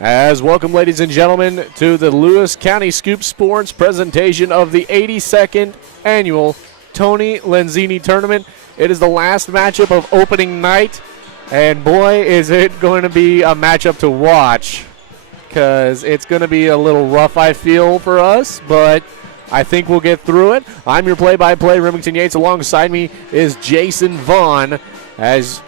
As welcome, ladies and gentlemen, to the Lewis County Scoop Sports presentation of the 82nd annual Tony Lenzini Tournament. It is the last matchup of opening night, and boy, is it going to be a matchup to watch, because it's going to be a little rough, I feel, for us, but I think we'll get through it. I'm your play-by-play, Remington Yates. Alongside me is Jason Vaughn. As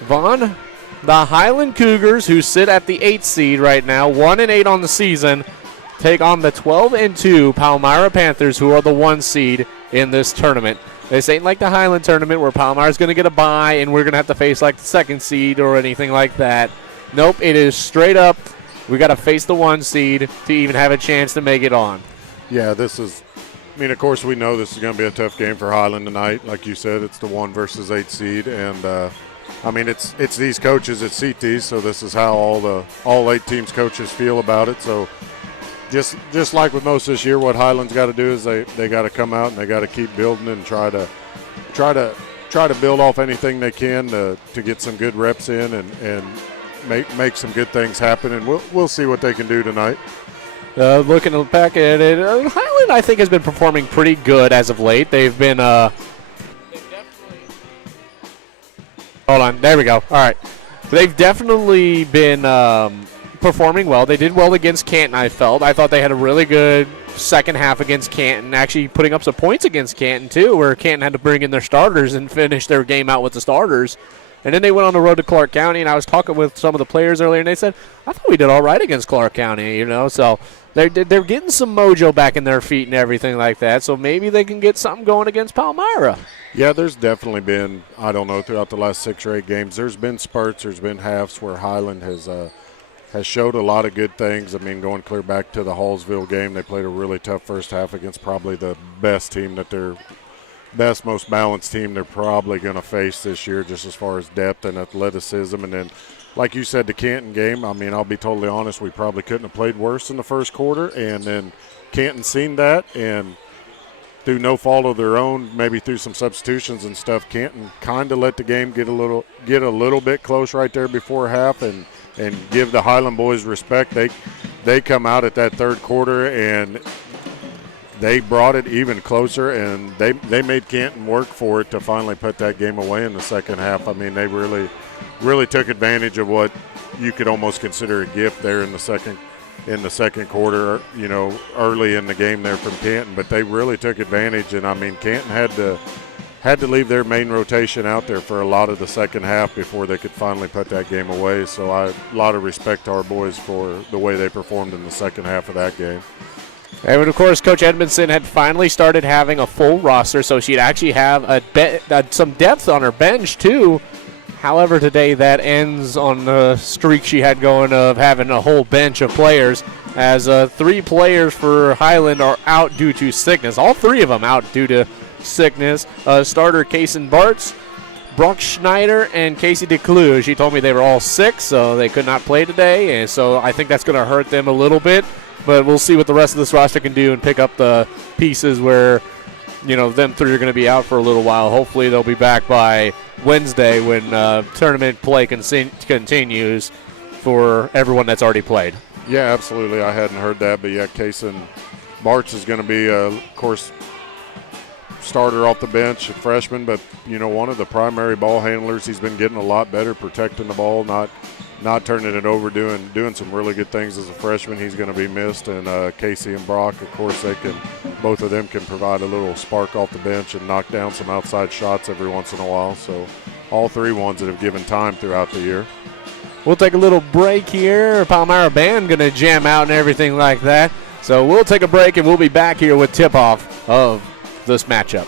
Vaughn, the Highland Cougars, who sit at the 8th seed right now, 1-8 on the season, take on the 12-2 Palmyra Panthers, who are the 1 seed in this tournament. This ain't like the Highland tournament where Palmyra's going to get a bye and we're going to have to face like the 2nd seed or anything like that. Nope, it is straight up. We got to face the 1 seed to even have a chance to make it on. Yeah, of course we know this is going to be a tough game for Highland tonight. Like you said, it's the 1 versus 8 seed, and it's these coaches at CT, so this is how all 8 teams coaches feel about it. So just like with most this year, what Highland's got to do is they got to come out and they got to keep building and try to build off anything they can to get some good reps in and make some good things happen, and we'll see what they can do tonight. Looking back at it, Highland, I think, has been performing pretty good as of late. They've been hold on, there we go. All right. They've definitely been performing well. They did well against Canton, I felt. I thought they had a really good second half against Canton, actually putting up some points against Canton, too, where Canton had to bring in their starters and finish their game out with the starters. And then they went on the road to Clark County, and I was talking with some of the players earlier, and they said, I thought we did all right against Clark County, so they're getting some mojo back in their feet and everything like that, so maybe they can get something going against Palmyra. Yeah, there's definitely been, throughout the last 6 or 8 games, there's been spurts, there's been halves where Highland has showed a lot of good things. Going clear back to the Hallsville game, they played a really tough first half against probably the best team most balanced team they're probably going to face this year, just as far as depth and athleticism. And then, like you said, the Canton game, I'll be totally honest, we probably couldn't have played worse in the first quarter. And then Canton seen that, and through no fault of their own, maybe through some substitutions and stuff, Canton kind of let the game get a little bit close right there before half, and give the Highland boys respect. They come out at that third quarter and they brought it even closer, and they made Canton work for it to finally put that game away in the second half. They really took advantage of what you could almost consider a gift there in the second quarter, early in the game there from Canton. But they really took advantage, and Canton had to leave their main rotation out there for a lot of the second half before they could finally put that game away. So a lot of respect to our boys for the way they performed in the second half of that game. And, of course, Coach Edmondson had finally started having a full roster, so she'd actually have some depth on her bench, too. However, today that ends on the streak she had going of having a whole bench of players, as 3 players for Highland are out due to sickness. All 3 of them out due to sickness. Starter Kason Bartz, Brock Schneider, and Casey DeClue. She told me they were all sick, so they could not play today, and so I think that's going to hurt them a little bit. But we'll see what the rest of this roster can do and pick up the pieces where, them 3 are going to be out for a little while. Hopefully they'll be back by Wednesday when tournament play continues for everyone that's already played. Yeah, absolutely. I hadn't heard that, but yeah, Kason March is going to be, of course, starter off the bench, a freshman, but, one of the primary ball handlers. He's been getting a lot better protecting the ball, not turning it over, doing some really good things as a freshman. He's going to be missed. And Casey and Brock, of course, both of them can provide a little spark off the bench and knock down some outside shots every once in a while. So all 3 ones that have given time throughout the year. We'll take a little break here. Palmyra band going to jam out and everything like that. So we'll take a break, and we'll be back here with tip-off of this matchup.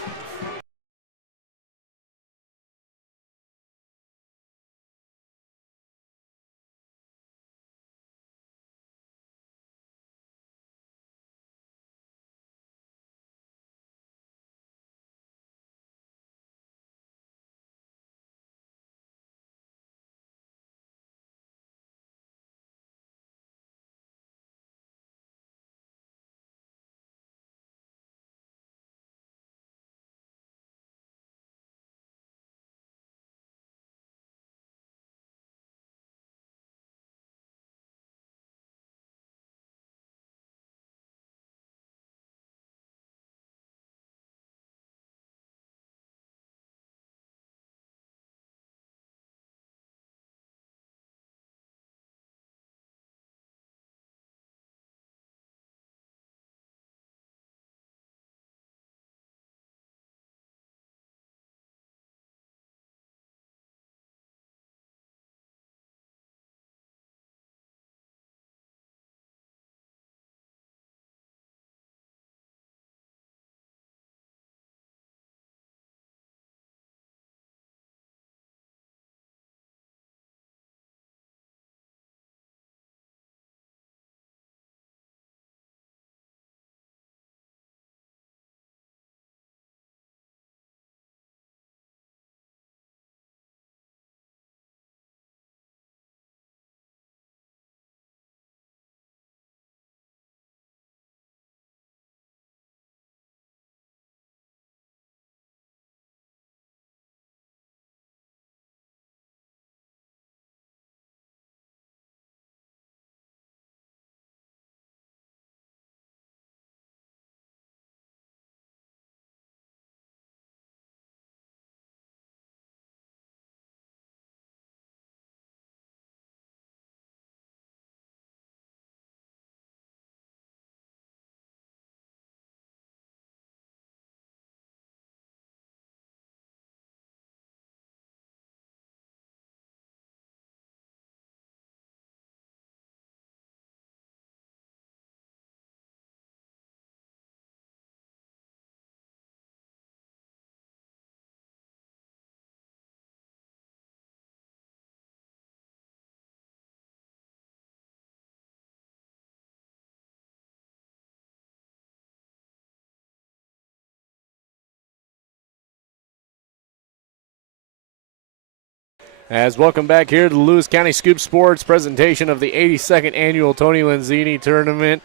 As welcome back here to the Lewis County Scoop Sports presentation of the 82nd annual Tony Lenzini Tournament.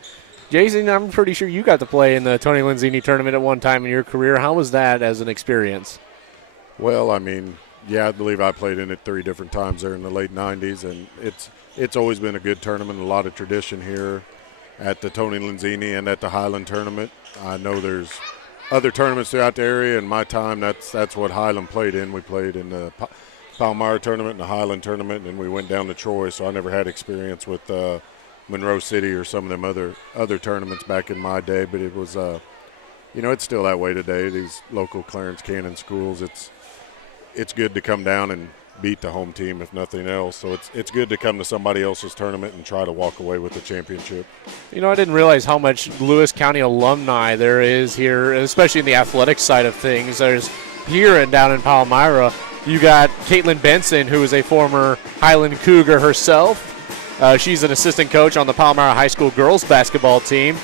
Jason, I'm pretty sure you got to play in the Tony Lenzini Tournament at one time in your career. How was that as an experience? Well, I mean, yeah, I believe I played in it 3 different times there in the late 90s, and it's always been a good tournament, a lot of tradition here at the Tony Lenzini and at the Highland Tournament. I know there's other tournaments throughout the area. In my time, that's what Highland played in. We played in the Palmyra Tournament and the Highland Tournament, and we went down to Troy, so I never had experience with Monroe City or some of them other tournaments back in my day, but it was, it's still that way today. These local Clarence Cannon schools, it's good to come down and beat the home team if nothing else. So it's good to come to somebody else's tournament and try to walk away with the championship. I didn't realize how much Lewis County alumni there is here, especially in the athletic side of things. There's here and down in Palmyra. You got Caitlin Benson, who is a former Highland Cougar herself. She's an assistant coach on the Palmyra High School girls basketball team.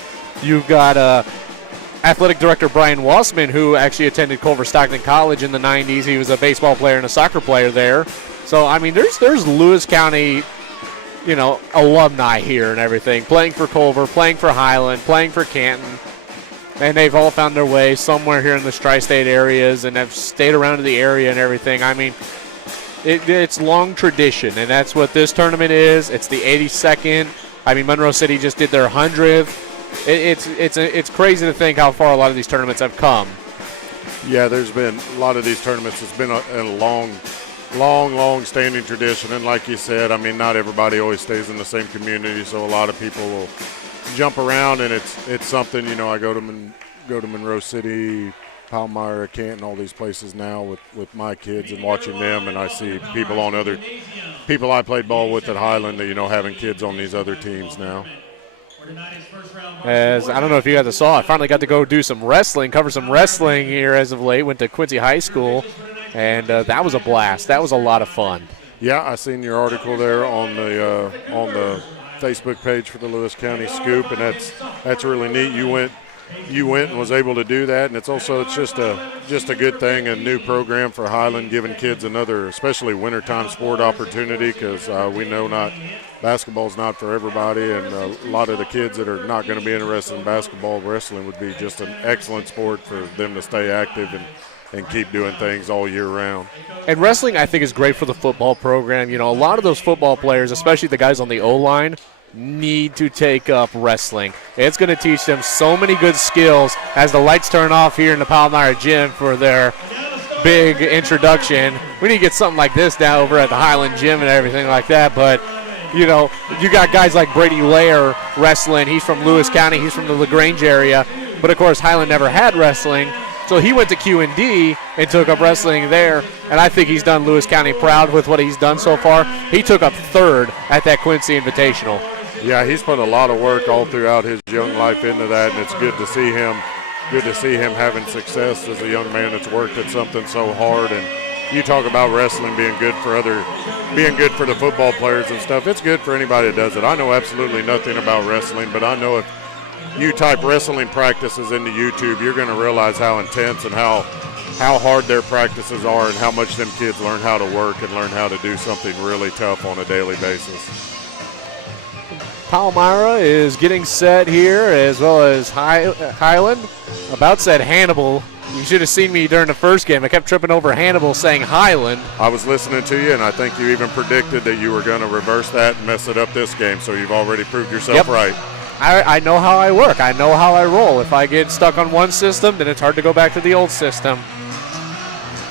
You've got athletic director Brian Wassman, who actually attended Culver Stockton College in the 90s. He was a baseball player and a soccer player there. So, I mean, there's Lewis County, alumni here and everything, playing for Culver, playing for Highland, playing for Canton. And they've all found their way somewhere here in the tri-state areas and have stayed around in the area and everything. I mean, it's long tradition, and that's what this tournament is. It's the 82nd. I mean, Monroe City just did their 100th. It's crazy to think how far a lot of these tournaments have come. Yeah, there's been a lot of these tournaments. It's been a long standing tradition. And like you said, I mean, not everybody always stays in the same community, so a lot of people will jump around, and it's something, I go to Monroe City, Palmyra, Canton, all these places now with my kids and watching them, and I see people I played ball with at Highland, having kids on these other teams now. As I don't know if you guys saw, I finally got to go do some wrestling, cover some wrestling here as of late. Went to Quincy High School, and that was a blast. That was a lot of fun. Yeah, I seen your article there on the Facebook page for the Lewis County Scoop, and that's really neat. You went and was able to do that, and it's just a good thing, a new program for Highland, giving kids another, especially wintertime sport opportunity, because we know basketball's not for everybody, and a lot of the kids that are not going to be interested in basketball, wrestling would be just an excellent sport for them to stay active and keep doing things all year round. And wrestling, I think, is great for the football program. A lot of those football players, especially the guys on the O-line, need to take up wrestling. It's going to teach them so many good skills as the lights turn off here in the Palmyra gym for their big introduction. We need to get something like this now over at the Highland gym and everything like that, but you got guys like Brady Lair wrestling. He's from Lewis County. He's from the LaGrange area. But, of course, Highland never had wrestling. So he went to Q&D and took up wrestling there, and I think he's done Lewis County proud with what he's done so far. He took up third at that Quincy Invitational. Yeah, he's put a lot of work all throughout his young life into that, and it's good to see him having success as a young man that's worked at something so hard. And you talk about wrestling being good for the football players and stuff. It's good for anybody that does it. I know absolutely nothing about wrestling, but I know if you type wrestling practices into YouTube, you're going to realize how intense and how hard their practices are, and how much them kids learn how to work and learn how to do something really tough on a daily basis. Palmyra is getting set here, as well as Highland. About said Hannibal. You should have seen me during the first game. I kept tripping over Hannibal saying Highland. I was listening to you, and I think you even predicted that you were going to reverse that and mess it up this game, so you've already proved yourself right. I know how I work. I know how I roll. If I get stuck on one system, then it's hard to go back to the old system.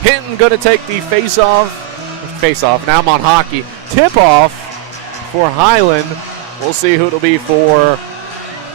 Hinton going to take the face-off. Now I'm on hockey. Tip-off for Highland. We'll see who it'll be for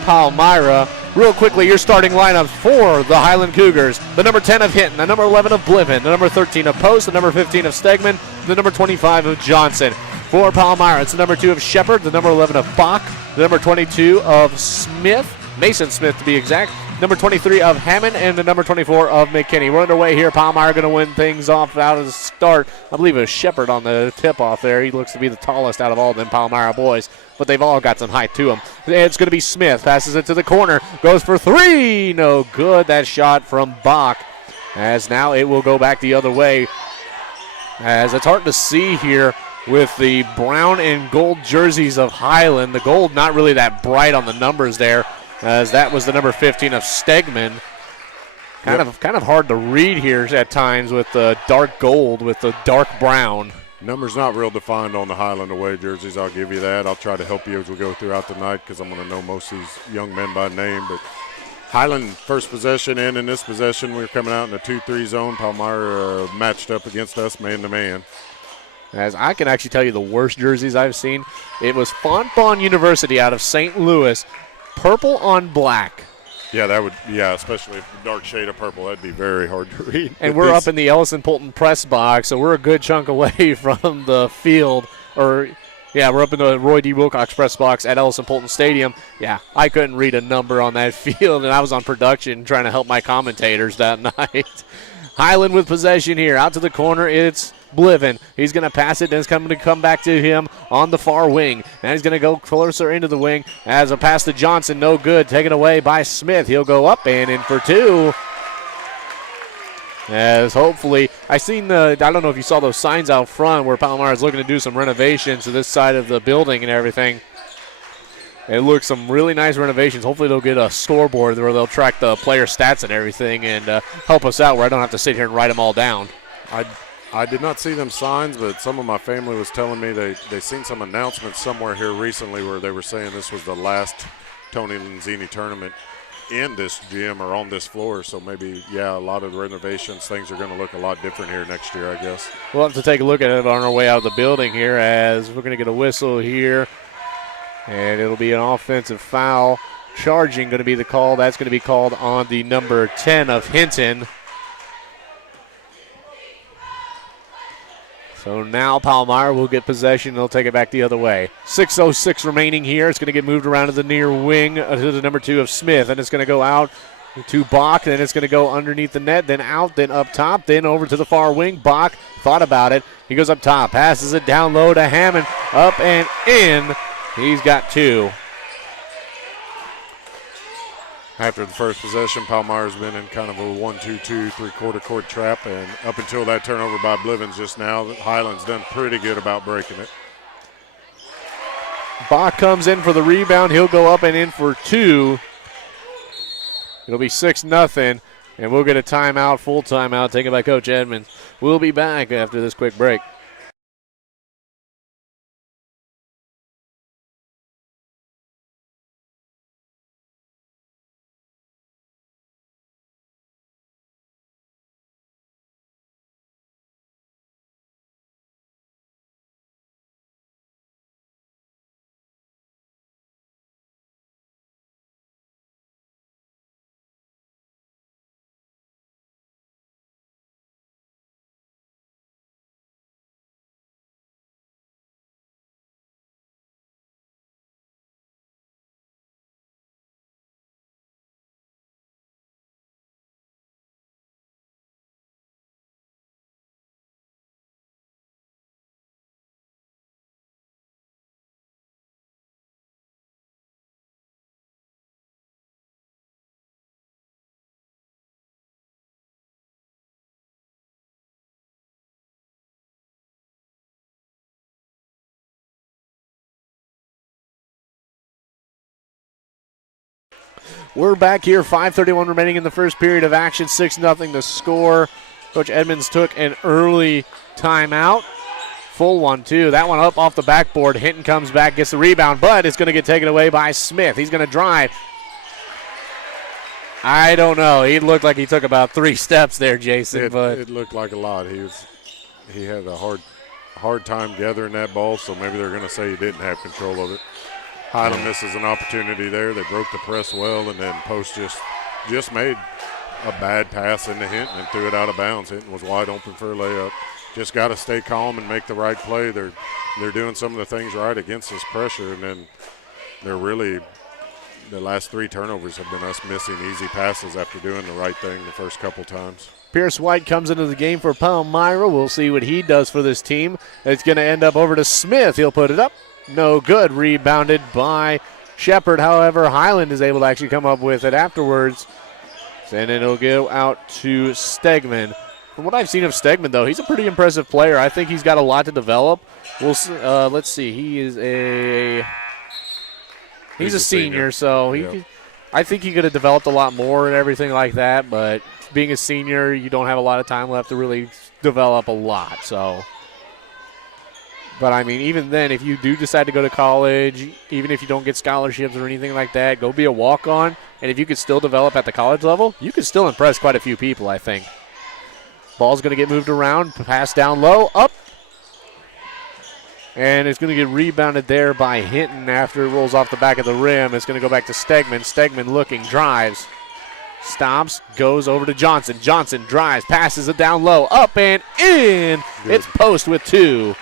Palmyra. Real quickly, your starting lineups for the Highland Cougars. The number 10 of Hinton, the number 11 of Bliven, the number 13 of Post, the number 15 of Stegman, the number 25 of Johnson. For Palmyra, it's the number 2 of Shepard, the number 11 of Bach, the number 22 of Smith, Mason Smith to be exact, number 23 of Hammond, and the number 24 of McKinney. We're underway here. Palmyra going to win things off out of the start. I believe it was Shepard on the tip-off there. He looks to be the tallest out of all them Palmyra boys, but they've all got some height to them. It's going to be Smith. Passes it to the corner. Goes for three. No good. That shot from Bach, as now it will go back the other way. As it's hard to see here with the brown and gold jerseys of Highland. The gold not really that bright on the numbers there, as that was the number 15 of Stegman. Kind of hard to read here at times with the dark gold with the dark brown. Numbers not real defined on the Highland away jerseys, I'll give you that. I'll try to help you as we go throughout the night because I'm going to know most of these young men by name. But Highland first possession, and in this possession we were coming out in a 2-3 zone. Palmyra matched up against us man-to-man. As I can actually tell you the worst jerseys I've seen, it was Fontbonne University out of St. Louis, purple on black. Yeah, that would, especially if the dark shade of purple, that'd be very hard to read. And we're up in the Ellison Polton press box, so we're a good chunk away from the field. We're up in the Roy D. Wilcox press box at Ellison Polton Stadium. Yeah, I couldn't read a number on that field, and I was on production trying to help my commentators that night. Highland with possession here. Out to the corner, it's Bliven. He's going to pass it, and it's going to come back to him on the far wing. And he's going to go closer into the wing as a pass to Johnson. No good. Taken away by Smith. He'll go up and in for two. As hopefully, I don't know if you saw those signs out front where Palmyra is looking to do some renovations to this side of the building and everything. It looks some really nice renovations. Hopefully they'll get a scoreboard where they'll track the player stats and everything and help us out where I don't have to sit here and write them all down. I did not see them signs, but some of my family was telling me they seen some announcements somewhere here recently where they were saying this was the last Tony Lenzini Tournament in this gym or on this floor. So maybe, a lot of the renovations, things are going to look a lot different here next year, I guess. We'll have to take a look at it on our way out of the building here as we're going to get a whistle here. And it'll be an offensive foul. Charging going to be the call. That's going to be called on the number 10 of Hinton. So now Palmyra will get possession. They'll take it back the other way. 6:06 remaining here. It's going to get moved around to the near wing to the number 2 of Smith. And it's going to go out to Bach. Then it's going to go underneath the net, then out, then up top, then over to the far wing. Bach thought about it. He goes up top, passes it down low to Hammond. Up and in. He's got two. After the first possession, Palmyra's been in kind of a 1-2-2 three-quarter court trap, and up until that turnover by Blivens just now, Highland's done pretty good about breaking it. Bach comes in for the rebound. He'll go up and in for two. It'll be 6-0, and we'll get a timeout, full timeout, taken by Coach Edmonds. We'll be back after this quick break. We're back here, 5:31 remaining in the first period of action, 6-0 the score. Coach Edmonds took an early timeout. Full one, too. That one up off the backboard. Hinton comes back, gets the rebound, but it's going to get taken away by Smith. He's going to drive. I don't know. He looked like he took about 3 steps there, Jason. It looked like a lot. He had a hard time gathering that ball, so maybe they're going to say he didn't have control of it. Highland misses an opportunity there. They broke the press well, and then Post just made a bad pass into Hinton and threw it out of bounds. Hinton was wide open for a layup. Just got to stay calm and make the right play. They're doing some of the things right against this pressure, and then they're really the last 3 turnovers have been us missing easy passes after doing the right thing the first couple times. Pierce White comes into the game for Palmyra. We'll see what he does for this team. It's going to end up over to Smith. He'll put it up. No good. Rebounded by Shepard. However, Highland is able to actually come up with it afterwards. And then it'll go out to Stegman. From what I've seen of Stegman, though, he's a pretty impressive player. I think he's got a lot to develop. We'll see, let's see. He's a senior, so I think he could have developed a lot more and everything like that. But being a senior, you don't have a lot of time left to really develop a lot. So, but I mean, even then, if you do decide to go to college, even if you don't get scholarships or anything like that, go be a walk-on. And if you could still develop at the college level, you could still impress quite a few people, I think. Ball's going to get moved around, pass down low, up. And it's going to get rebounded there by Hinton after it rolls off the back of the rim. It's going to go back to Stegman. Stegman looking, drives, stops, goes over to Johnson. Johnson drives, passes it down low, up and in. Good. It's post with 2.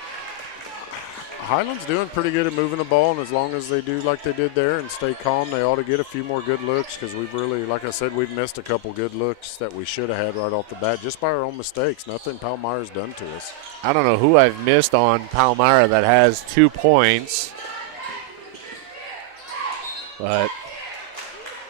Highland's doing pretty good at moving the ball, and as long as they do like they did there and stay calm, they ought to get a few more good looks because we've really, like I said, we've missed a couple good looks that we should have had right off the bat just by our own mistakes. Nothing Palmyra's done to us. I don't know who I've missed on Palmyra that has 2 points. But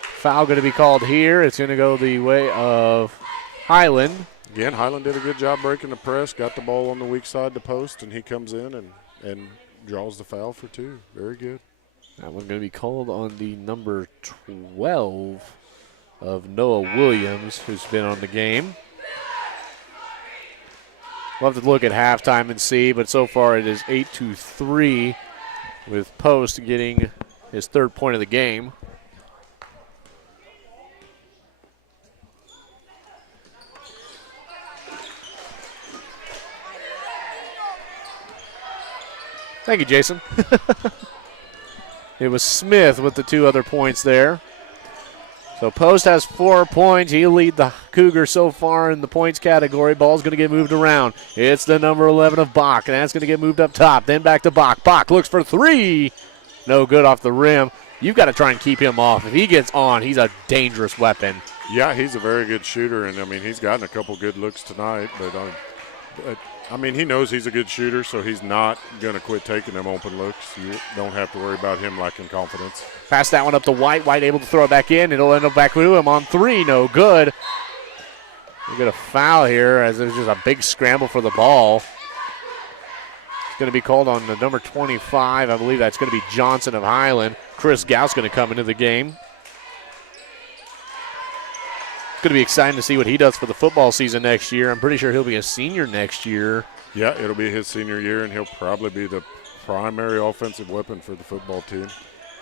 foul going to be called here. It's going to go the way of Highland. Again, Highland did a good job breaking the press, got the ball on the weak side of the post, and he comes in and draws the foul for 2. Very good. That one's going to be called on the number 12 of Noah Williams, who's been on the game. We'll have to look at halftime and see, but so far it is 8-3 with Post getting his 3rd point of the game. Thank you, Jason. It was Smith with the 2 other points there. So Post has 4 points. He'll lead the Cougars so far in the points category. Ball's going to get moved around. It's the number 11 of Bach, and that's going to get moved up top. Then back to Bach. Bach looks for 3. No good off the rim. You've got to try and keep him off. If he gets on, he's a dangerous weapon. Yeah, he's a very good shooter, and, I mean, he's gotten a couple good looks tonight. But I mean, he knows he's a good shooter, so he's not going to quit taking them open looks. You don't have to worry about him lacking confidence. Pass that one up to White. White able to throw it back in. It'll end up back to him on 3. No good. We get a foul here as there's just a big scramble for the ball. It's going to be called on the number 25. I believe that's going to be Johnson of Highland. Chris Gauss going to come into the game. It's going to be exciting to see what he does for the football season next year. I'm pretty sure he'll be a senior next year. Yeah, it'll be his senior year, and he'll probably be the primary offensive weapon for the football team.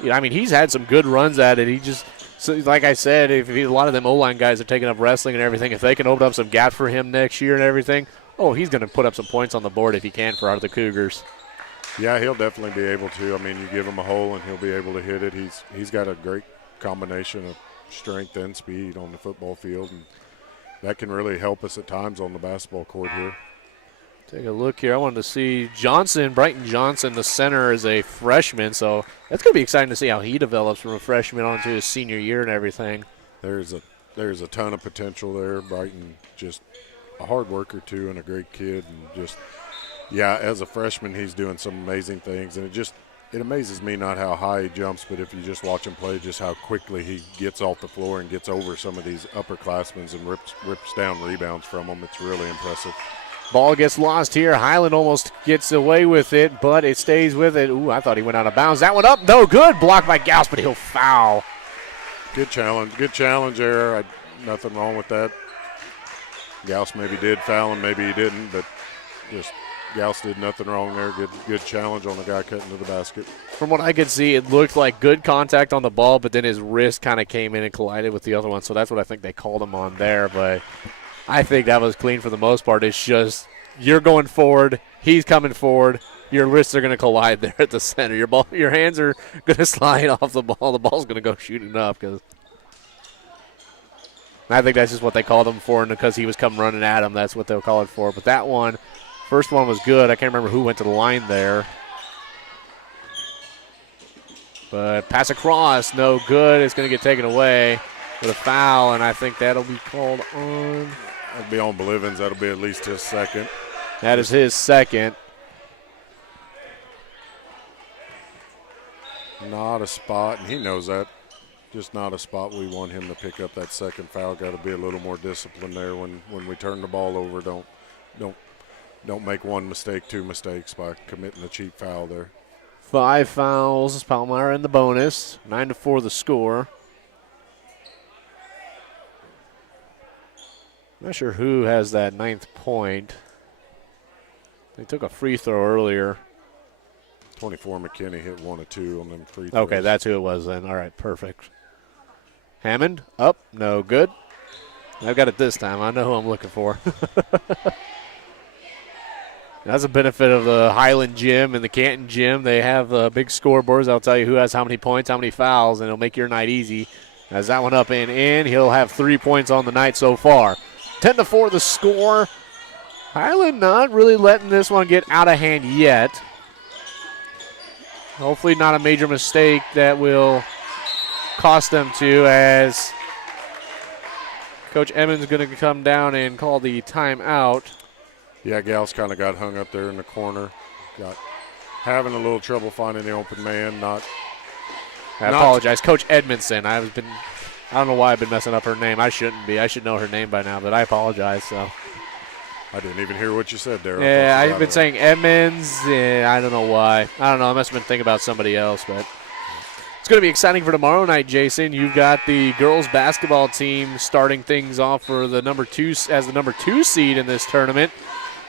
Yeah, I mean, he's had some good runs at it. He just, so like I said, if a lot of them O-line guys are taking up wrestling and everything, if they can open up some gaps for him next year and everything, he's going to put up some points on the board if he can for the Cougars. Yeah, he'll definitely be able to. I mean, you give him a hole and he'll be able to hit it. He's got a great combination of strength and speed on the football field, and that can really help us at times on the basketball court here. Take a look here. I wanted to see Brighton Johnson, the center, is a freshman, so that's going to be exciting to see how he develops from a freshman onto his senior year and everything. There's a ton of potential there. Brighton, just a hard worker too, and a great kid, and just as a freshman he's doing some amazing things, and it amazes me not how high he jumps, but if you just watch him play, just how quickly he gets off the floor and gets over some of these upperclassmen and rips down rebounds from them. It's really impressive. Ball gets lost here. Highland almost gets away with it, but it stays with it. Ooh, I thought he went out of bounds. That one up, no good. Blocked by Gauss, but he'll foul. Good challenge there. Nothing wrong with that. Gauss maybe did foul him, maybe he didn't, but just Gauss did nothing wrong there. Good challenge on the guy cutting to the basket. From what I could see, it looked like good contact on the ball, but then his wrist kind of came in and collided with the other one, so that's what I think they called him on there. But I think that was clean for the most part. It's just you're going forward, he's coming forward, your wrists are going to collide there at the center. Your hands are going to slide off the ball. The ball's going to go shooting up. I think that's just what they called him for, and because he was coming running at him, that's what they'll call it for. But that one, first one was good. I can't remember who went to the line there. But pass across, no good. It's going to get taken away with a foul, and I think that'll be called on. That'll be on Bolivins. That'll be at least his second. That is his second. Not a spot, and he knows that. just not a spot we want him to pick up that second foul. Got to be a little more disciplined there when we turn the ball over. Don't make one mistake, two mistakes by committing a cheap foul there. 5 fouls, Palmyra in the bonus. 9-4 the score. Not sure who has that 9th point. They took a free throw earlier. 24 McKinney hit 1 of 2 on them free throws. Okay, that's who it was then. All right, perfect. Hammond, up, no good. I've got it this time. I know who I'm looking for. That's a benefit of the Highland gym and the Canton gym. They have big scoreboards. That'll tell you who has how many points, how many fouls, and it'll make your night easy. As that one up and in, he'll have 3 points on the night so far. 10-4 the score. Highland not really letting this one get out of hand yet. Hopefully not a major mistake that will cost them to, as Coach Emmons is going to come down and call the timeout. Yeah, Gals kind of got hung up there in the corner. Having a little trouble finding the open man. I apologize. Coach Edmondson. I don't know why I've been messing up her name. I shouldn't be. I should know her name by now, but I apologize. So I didn't even hear what you said there. Yeah, I've been saying Edmonds. I don't know why. I don't know. I must have been thinking about somebody else, but it's going to be exciting for tomorrow night, Jason. You've got the girls basketball team starting things off for the number 2 seed in this tournament,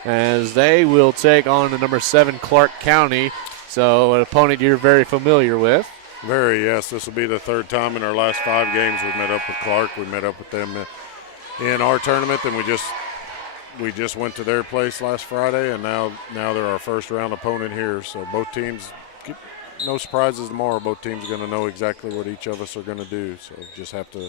as they will take on the number 7 Clark County. So an opponent you're very familiar with. Very, yes. This will be the 3rd time in our last 5 games we've met up with Clark. We met up with them in our tournament, and we just went to their place last Friday, and now they're our first round opponent here. So both teams, no surprises tomorrow. Both teams are going to know exactly what each of us are going to do. So just have to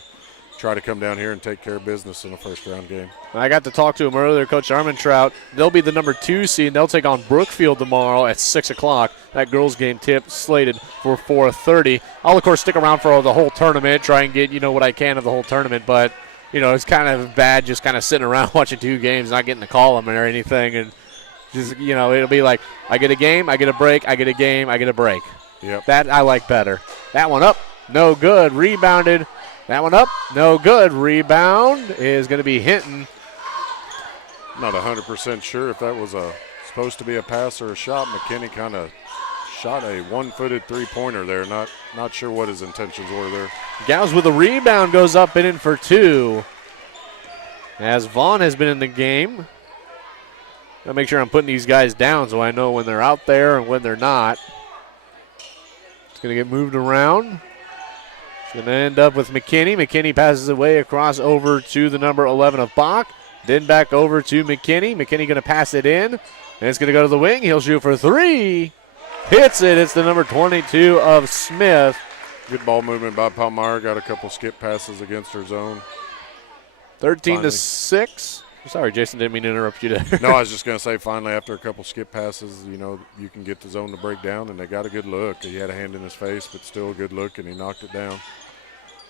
try to come down here and take care of business in a first-round game. I got to talk to him earlier, Coach Armentrout. They'll be the number 2 seed. They'll take on Brookfield tomorrow at 6 o'clock. That girls' game tip slated for 4:30. I'll, of course, stick around for the whole tournament, try and get what I can of the whole tournament. But, it's kind of bad just kind of sitting around watching 2 games, not getting to call them or anything. And just, it'll be like I get a game, I get a break, I get a game, I get a break. Yep. That I like better. That one up, no good. Rebounded. That one up, no good. Rebound is going to be Hinton. Not 100% sure if that was supposed to be a pass or a shot. McKinney kind of shot a one-footed three-pointer there. Not sure what his intentions were there. Gals with a rebound, goes up and in for 2. As Vaughn has been in the game. I'll make sure I'm putting these guys down so I know when they're out there and when they're not. It's going to get moved around. It's going to end up with McKinney. McKinney passes away across over to the number 11 of Bach. Then back over to McKinney. McKinney going to pass it in. And it's going to go to the wing. He'll shoot for 3. Hits it. It's the number 22 of Smith. Good ball movement by Palmyra. Got a couple skip passes against her zone. 13-6. Sorry, Jason, didn't mean to interrupt you there. No, I was just going to say, finally, after a couple skip passes, you can get the zone to break down, and they got a good look. He had a hand in his face, but still a good look, and he knocked it down.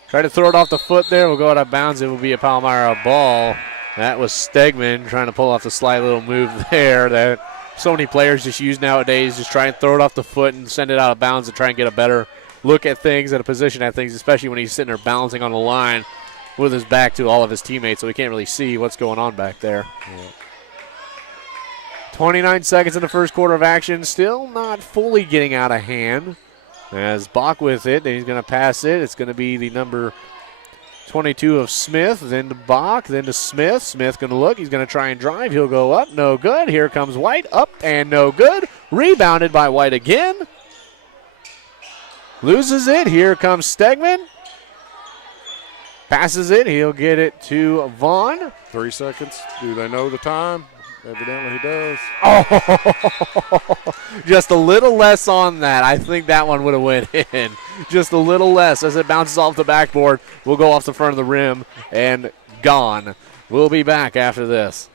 Tried to throw it off the foot there. We'll go out of bounds. It will be a Palmyra ball. That was Stegman trying to pull off the slight little move there that so many players just use nowadays. Just try and throw it off the foot and send it out of bounds and try and get a better look at things and a position at things, especially when he's sitting there balancing on the line with his back to all of his teammates, so he can't really see what's going on back there. Yeah. 29 seconds in the first quarter of action. Still not fully getting out of hand. As Bach with it, and he's going to pass it. It's going to be the number 22 of Smith, then to Bach, then to Smith. Smith going to look. He's going to try and drive. He'll go up. No good. Here comes White. Up and no good. Rebounded by White again. Loses it. Here comes Stegman. Passes it. He'll get it to Vaughn. 3 seconds. Do they know the time? Evidently he does. Oh, just a little less on that. I think that one would have went in. Just a little less as it bounces off the backboard. We'll go off the front of the rim and gone. We'll be back after this.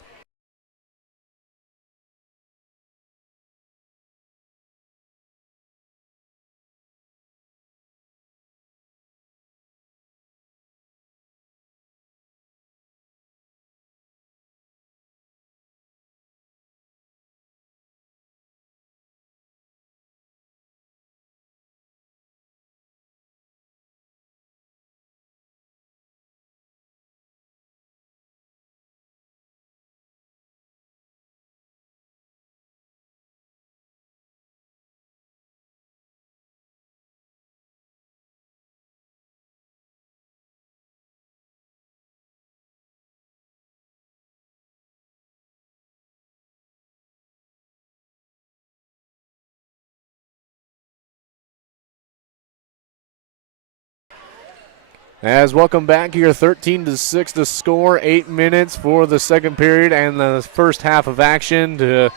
As welcome back here, 13-6 to score, 8 minutes for the second period and the first half of action to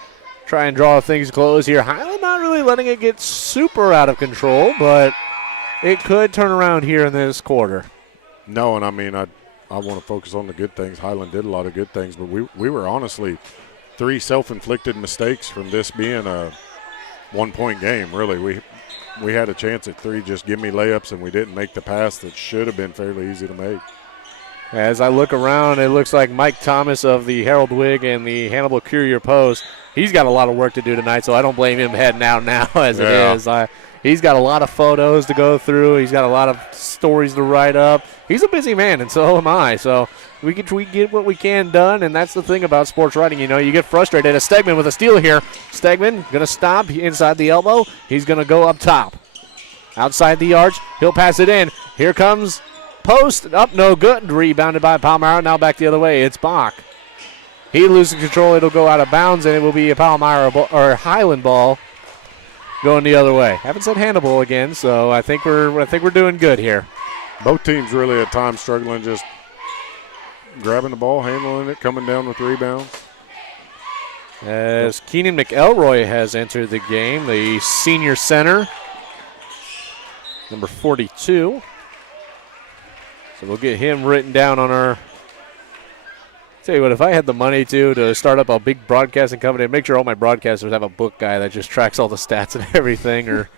try and draw things close here. Highland not really letting it get super out of control, but it could turn around here in this quarter. No, and I mean, I want to focus on the good things. Highland did a lot of good things, but we were honestly 3 self-inflicted mistakes from this being a one-point game, really. We had a chance at 3 just give me layups, and we didn't make the pass that should have been fairly easy to make. As I look around, it looks like Mike Thomas of the Herald Whig and the Hannibal Courier Post, he's got a lot of work to do tonight, so I don't blame him heading out now as it is. He's got a lot of photos to go through. He's got a lot of stories to write up. He's a busy man, and so am I. So we get what we can done, and that's the thing about sports writing. You know, you get frustrated. A Stegman with a steal here. Stegman going to stop inside the elbow. He's going to go up top. Outside the arch. He'll pass it in. Here comes Post. Up, no good. Rebounded by Palmyra. Now back the other way. It's Bach. He loses control. It'll go out of bounds, and it will be a Palmyra or Highland ball. Going the other way. Haven't said Hannibal again, so I think we're doing good here. Both teams really at times struggling, just grabbing the ball, handling it, coming down with rebounds. As Keenan McElroy has entered the game, the senior center, number 42. So we'll get him written down on our. Tell you what, if I had the money to start up a big broadcasting company and make sure all my broadcasters have a book guy that just tracks all the stats and everything, or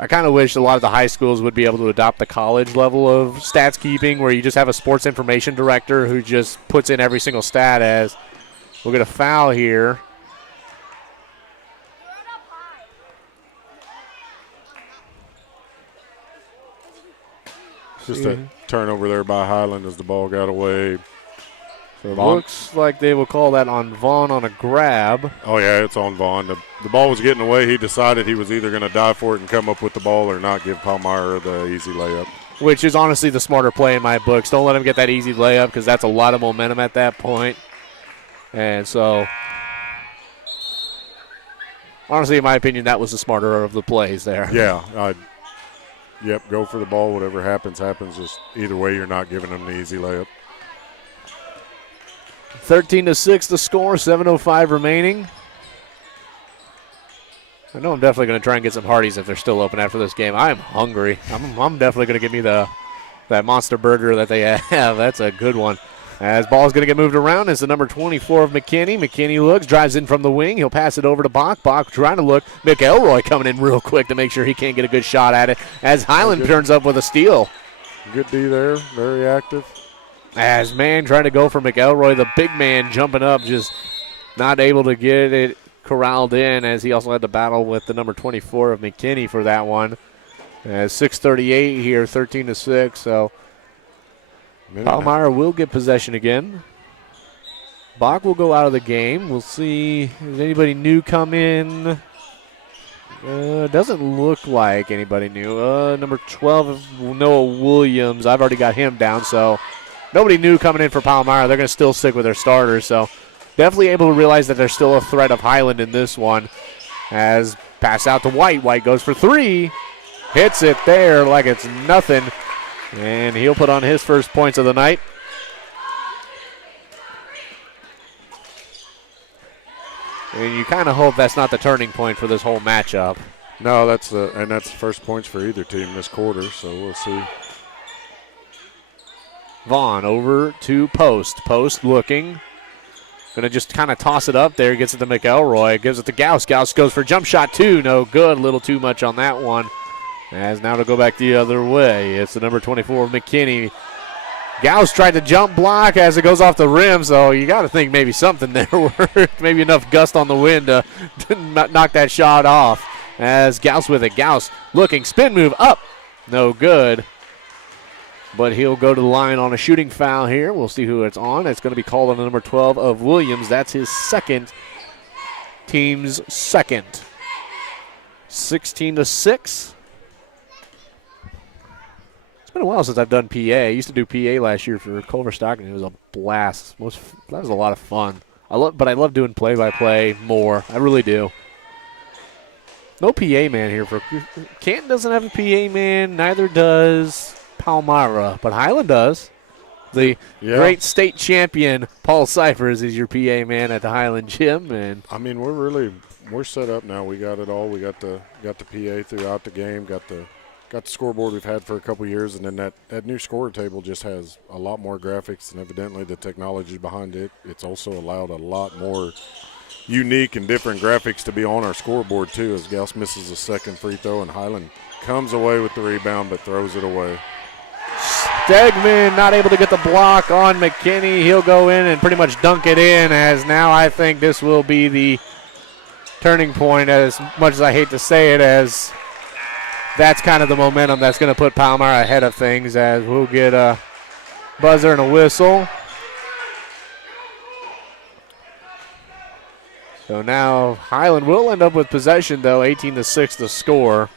I kind of wish a lot of the high schools would be able to adopt the college level of stats keeping where you just have a sports information director who just puts in every single stat. As we'll get a foul here. Just a turnover there by Highland as the ball got away. So it looks like they will call that on Vaughn on a grab. Oh, yeah, it's on Vaughn. The ball was getting away. He decided he was either going to dive for it and come up with the ball or not give Palmyra the easy layup. Which is honestly the smarter play in my books. Don't let him get that easy layup because that's a lot of momentum at that point. And so, honestly, in my opinion, that was the smarter of the plays there. Yeah, yep, go for the ball. Whatever happens, happens. Just either way, you're not giving them the easy layup. 13-6 the score, 7:05 remaining. I know I'm definitely going to try and get some Hardee's if they're still open after this game. I am hungry. I'm definitely going to give me that monster burger that they have. That's a good one. As ball is going to get moved around, it's the number 24 of McKinney. McKinney looks, drives in from the wing. He'll pass it over to Bach. Bach trying to look. McElroy coming in real quick to make sure he can't get a good shot at it. As Highland turns up with a steal. Good D there, very active. As man trying to go for McElroy, the big man jumping up, just not able to get it corralled in, as he also had to battle with the number 24 of McKinney for that one. As 6:38 here, 13-6, so Palmyra will get possession again. Bach will go out of the game. We'll see if anybody new come in. Doesn't look like anybody new. Number 12, Noah Williams. I've already got him down, so nobody new coming in for Palmyra. They're going to still stick with their starters, so definitely able to realize that there's still a threat of Highland in this one. As pass out to White. White goes for 3. Hits it there like it's nothing. And he'll put on his first points of the night. And you kind of hope that's not the turning point for this whole matchup. No, that's the first points for either team this quarter, so we'll see. Vaughn over to Post. Post looking. Going to just kind of toss it up there. Gets it to McElroy. Gives it to Gauss. Gauss goes for jump shot 2. No good. A little too much on that one. As now to go back the other way. It's the number 24 McKinney. Gauss tried to jump block as it goes off the rim, so you got to think maybe something there worked. Maybe enough gust on the wind to knock that shot off. As Gauss with it. Gauss looking. Spin move up. No good. But he'll go to the line on a shooting foul here. We'll see who it's on. It's going to be called on the number 12 of Williams. That's his second. Team's second. 16-6. It's been a while since I've done PA. I used to do PA last year for Culver Stockton. It was a blast. That was a lot of fun. But I love doing play-by-play more. I really do. No PA man here. Canton doesn't have a PA man. Neither does Palmyra, but Highland does. The great state champion Paul Cyphers is your PA man at the Highland Gym, and I mean we're set up now. We got it all. We got the PA throughout the game. Got the scoreboard we've had for a couple years, and then that new score table just has a lot more graphics, and evidently the technology behind it. It's also allowed a lot more unique and different graphics to be on our scoreboard too. As Gauss misses a second free throw, and Highland comes away with the rebound but throws it away. Stegman not able to get the block on McKinney. He'll go in and pretty much dunk it in, as now I think this will be the turning point, as much as I hate to say it, as that's kind of the momentum that's going to put Palmyra ahead of things, as we'll get a buzzer and a whistle. So now Highland will end up with possession, though, 18-6 the score.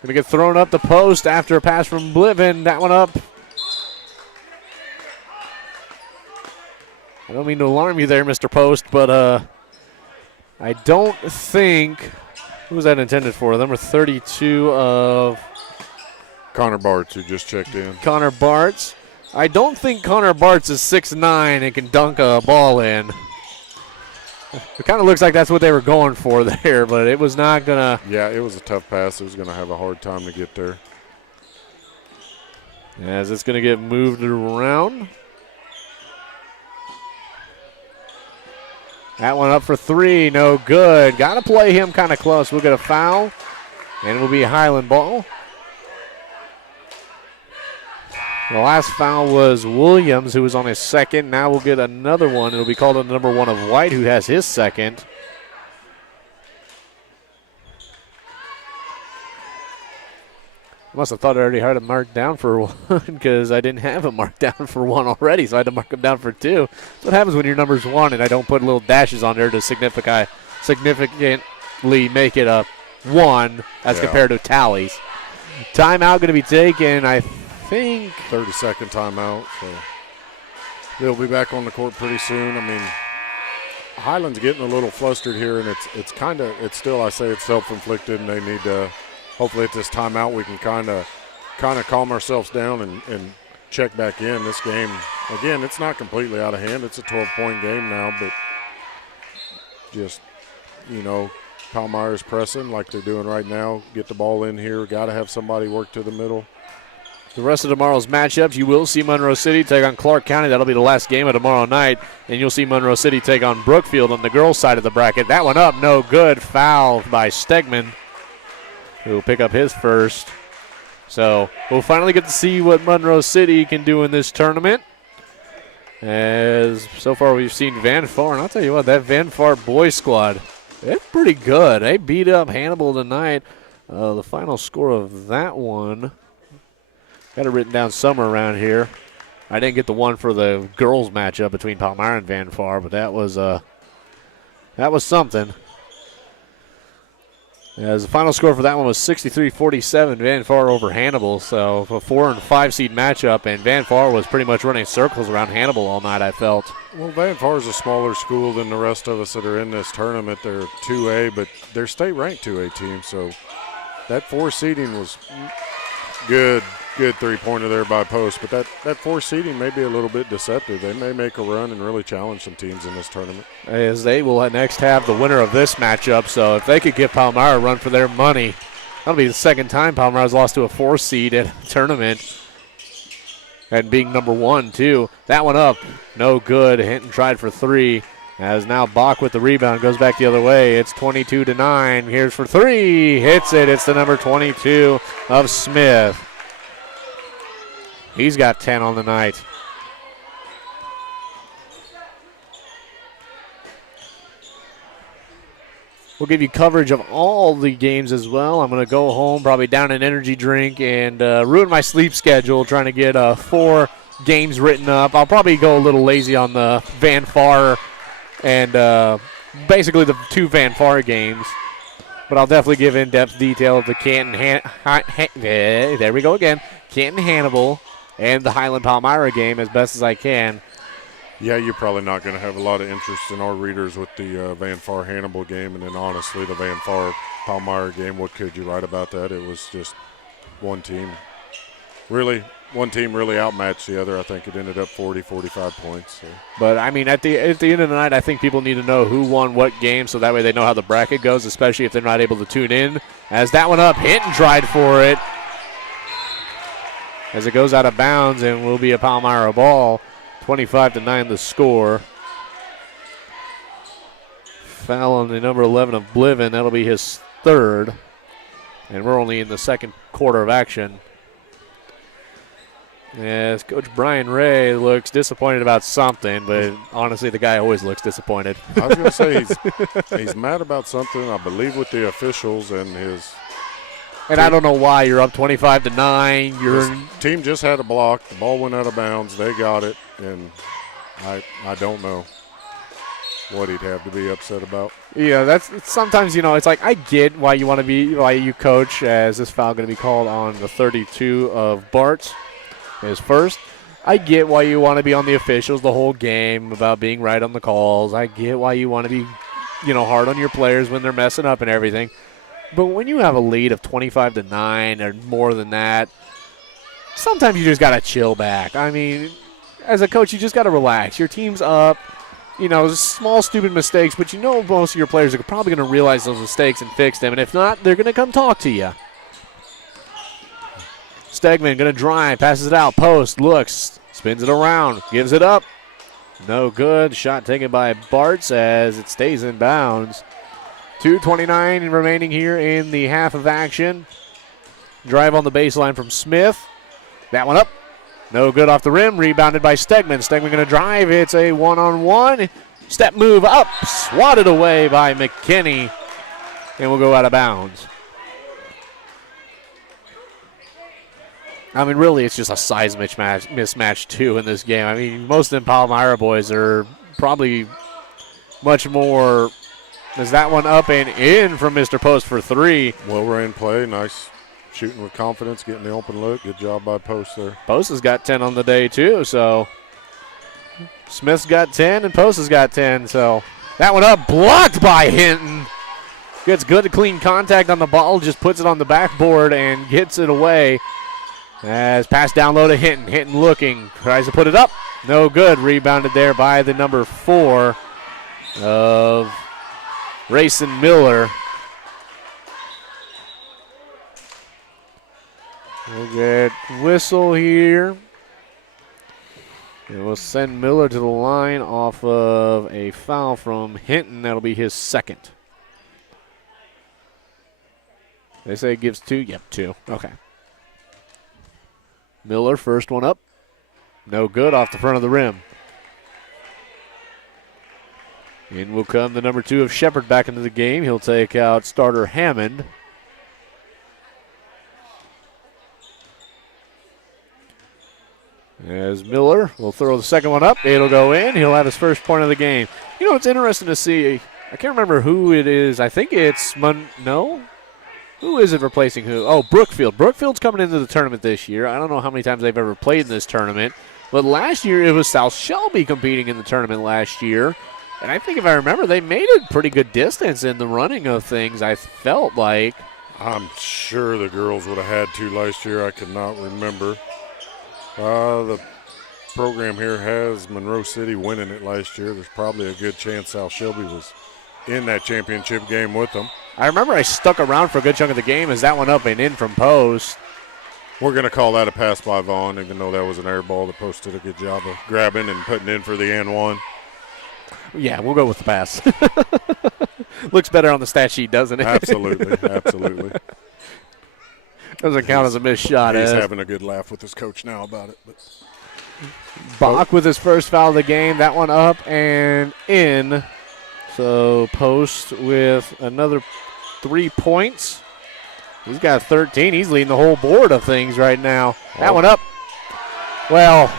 Going to get thrown up the post after a pass from Bliven. That one up. I don't mean to alarm you there, Mr. Post, but I don't think – who was that intended for? Number 32 of – Connor Bartz, who just checked in. Connor Bartz. I don't think Connor Bartz is 6'9" and can dunk a ball in. It kind of looks like that's what they were going for there, but it was not going to. Yeah, it was a tough pass. It was going to have a hard time to get there. As it's going to get moved around. That one up for three, no good. Got to play him kind of close. We'll get a foul, and it will be a Highland ball. The last foul was Williams, who was on his second. Now we'll get another one. It'll be called on number 1 of White, who has his second. I must have thought I already had him marked down for one because I didn't have him marked down for one already, so I had to mark him down for two. That's what happens when your number's 1 and I don't put little dashes on there to significantly make it a 1 as compared to tallies. Timeout going to be taken, I think 30-second timeout, so they'll be back on the court pretty soon. I mean, Highland's getting a little flustered here, and it's still, I say, it's self-inflicted, and they need to hopefully at this timeout we can kind of calm ourselves down and check back in. This game, again, it's not completely out of hand. It's a 12-point game now, but just, Palmyra's pressing like they're doing right now. Get the ball in here. Got to have somebody work to the middle. The rest of tomorrow's matchups, you will see Monroe City take on Clark County. That'll be the last game of tomorrow night. And you'll see Monroe City take on Brookfield on the girls' side of the bracket. That one up, no good. Foul by Stegman, who will pick up his first. So we'll finally get to see what Monroe City can do in this tournament. As so far we've seen Van Far. And I'll tell you what, that Van Far boys squad, they're pretty good. They beat up Hannibal tonight. The final score of that one, got it written down somewhere around here. I didn't get the one for the girls matchup between Palmyra and Van Far, but that was something. As the final score for that one was 63-47, Van Far over Hannibal. So a 4 and 5 seed matchup, and Van Far was pretty much running circles around Hannibal all night, I felt. Well, Van Far is a smaller school than the rest of us that are in this tournament. They're 2A, but they're state-ranked 2A team, so that 4 seeding was good three-pointer there by Post, but that 4 seeding may be a little bit deceptive. They may make a run and really challenge some teams in this tournament. As they will next have the winner of this matchup, so if they could give Palmyra a run for their money, that'll be the second time Palmyra's lost to a 4 seed at a tournament, and being number 1 too. That one up, no good. Hinton tried for 3. As now Bach with the rebound goes back the other way. It's 22-9. Here's for 3. Hits it. It's the number 22 of Smith. He's got 10 on the night. We'll give you coverage of all the games as well. I'm going to go home, probably down an energy drink, and ruin my sleep schedule trying to get 4 games written up. I'll probably go a little lazy on the Van Far and basically the 2 Van Far games. But I'll definitely give in-depth detail of the Canton there we go again. Canton Hannibal and the Highland Palmyra game as best as I can. Yeah, you're probably not going to have a lot of interest in our readers with the Van Far Hannibal game, and then honestly the Van Far Palmyra game. What could you write about that? It was just one team really outmatched the other. I think it ended up 40, 45 points. So. But, I mean, at the end of the night, I think people need to know who won what game so that way they know how the bracket goes, especially if they're not able to tune in. As that one up, Hinton tried for it. As it goes out of bounds and will be a Palmyra ball. 25-9 the score. Foul on the number 11 of Bliven. That'll be his third. And we're only in the second quarter of action. Yes, Coach Brian Ray looks disappointed about something, but honestly, the guy always looks disappointed. I was going to say he's mad about something, I believe, with the officials and his. And I don't know why. You're up 25-9. Your team just had a block. The ball went out of bounds. They got it, and I don't know what he'd have to be upset about. Yeah, that's sometimes, it's like I get why you coach, as this foul going to be called on the 32 of Bart's, his first. I get why you want to be on the officials the whole game about being right on the calls. I get why you want to be, hard on your players when they're messing up and everything. But when you have a lead of 25-9 or more than that, sometimes you just got to chill back. I mean, as a coach, you just got to relax. Your team's up. Small, stupid mistakes, but most of your players are probably going to realize those mistakes and fix them. And if not, they're going to come talk to you. Stegman going to drive, passes it out, post, looks, spins it around, gives it up. No good. Shot taken by Bartz as it stays in bounds. 2:29 remaining here in the half of action. Drive on the baseline from Smith. That one up. No good off the rim. Rebounded by Stegman. Stegman going to drive. It's a one-on-one. Step move up. Swatted away by McKinney. And we'll go out of bounds. I mean, really, it's just a size mismatch, too, in this game. I mean, most of them Palmyra boys are probably much more. Is that one up and in from Mr. Post for three? Well-ran play. Nice shooting with confidence, getting the open look. Good job by Post there. Post has got 10 on the day, too. So Smith's got 10 and Post has got 10. So that one up, blocked by Hinton. Gets good clean contact on the ball, just puts it on the backboard and gets it away. As pass down low to Hinton. Hinton looking, tries to put it up. No good. Rebounded there by the number 4 of Rayson Miller. We'll get whistle here. And we'll send Miller to the line off of a foul from Hinton. That'll be his second. They say it gives 2. Yep, 2. Okay. Miller, first one up. No good off the front of the rim. In will come the number 2 of Shepard back into the game. He'll take out starter Hammond. As Miller will throw the second one up. It'll go in. He'll have his first point of the game. It's interesting to see. I can't remember who it is. I think it's no? Who is it replacing who? Oh, Brookfield. Brookfield's coming into the tournament this year. I don't know how many times they've ever played in this tournament. But last year it was South Shelby competing in the tournament last year. And I think if I remember, they made a pretty good distance in the running of things, I felt like. I'm sure the girls would have had to last year. I could not remember. The program here has Monroe City winning it last year. There's probably a good chance South Shelby was in that championship game with them. I remember I stuck around for a good chunk of the game as that one up and in from Post. We're going to call that a pass by Vaughn, even though that was an air ball. The Post did a good job of grabbing and putting in for the and one. Yeah, we'll go with the pass. Looks better on the stat sheet, doesn't it? Absolutely, absolutely. Doesn't count as a missed shot. He's having a good laugh with his coach now about it. But Bach with his first foul of the game. That one up and in. So Post with another 3 points. He's got 13. He's leading the whole board of things right now. That one up. Well,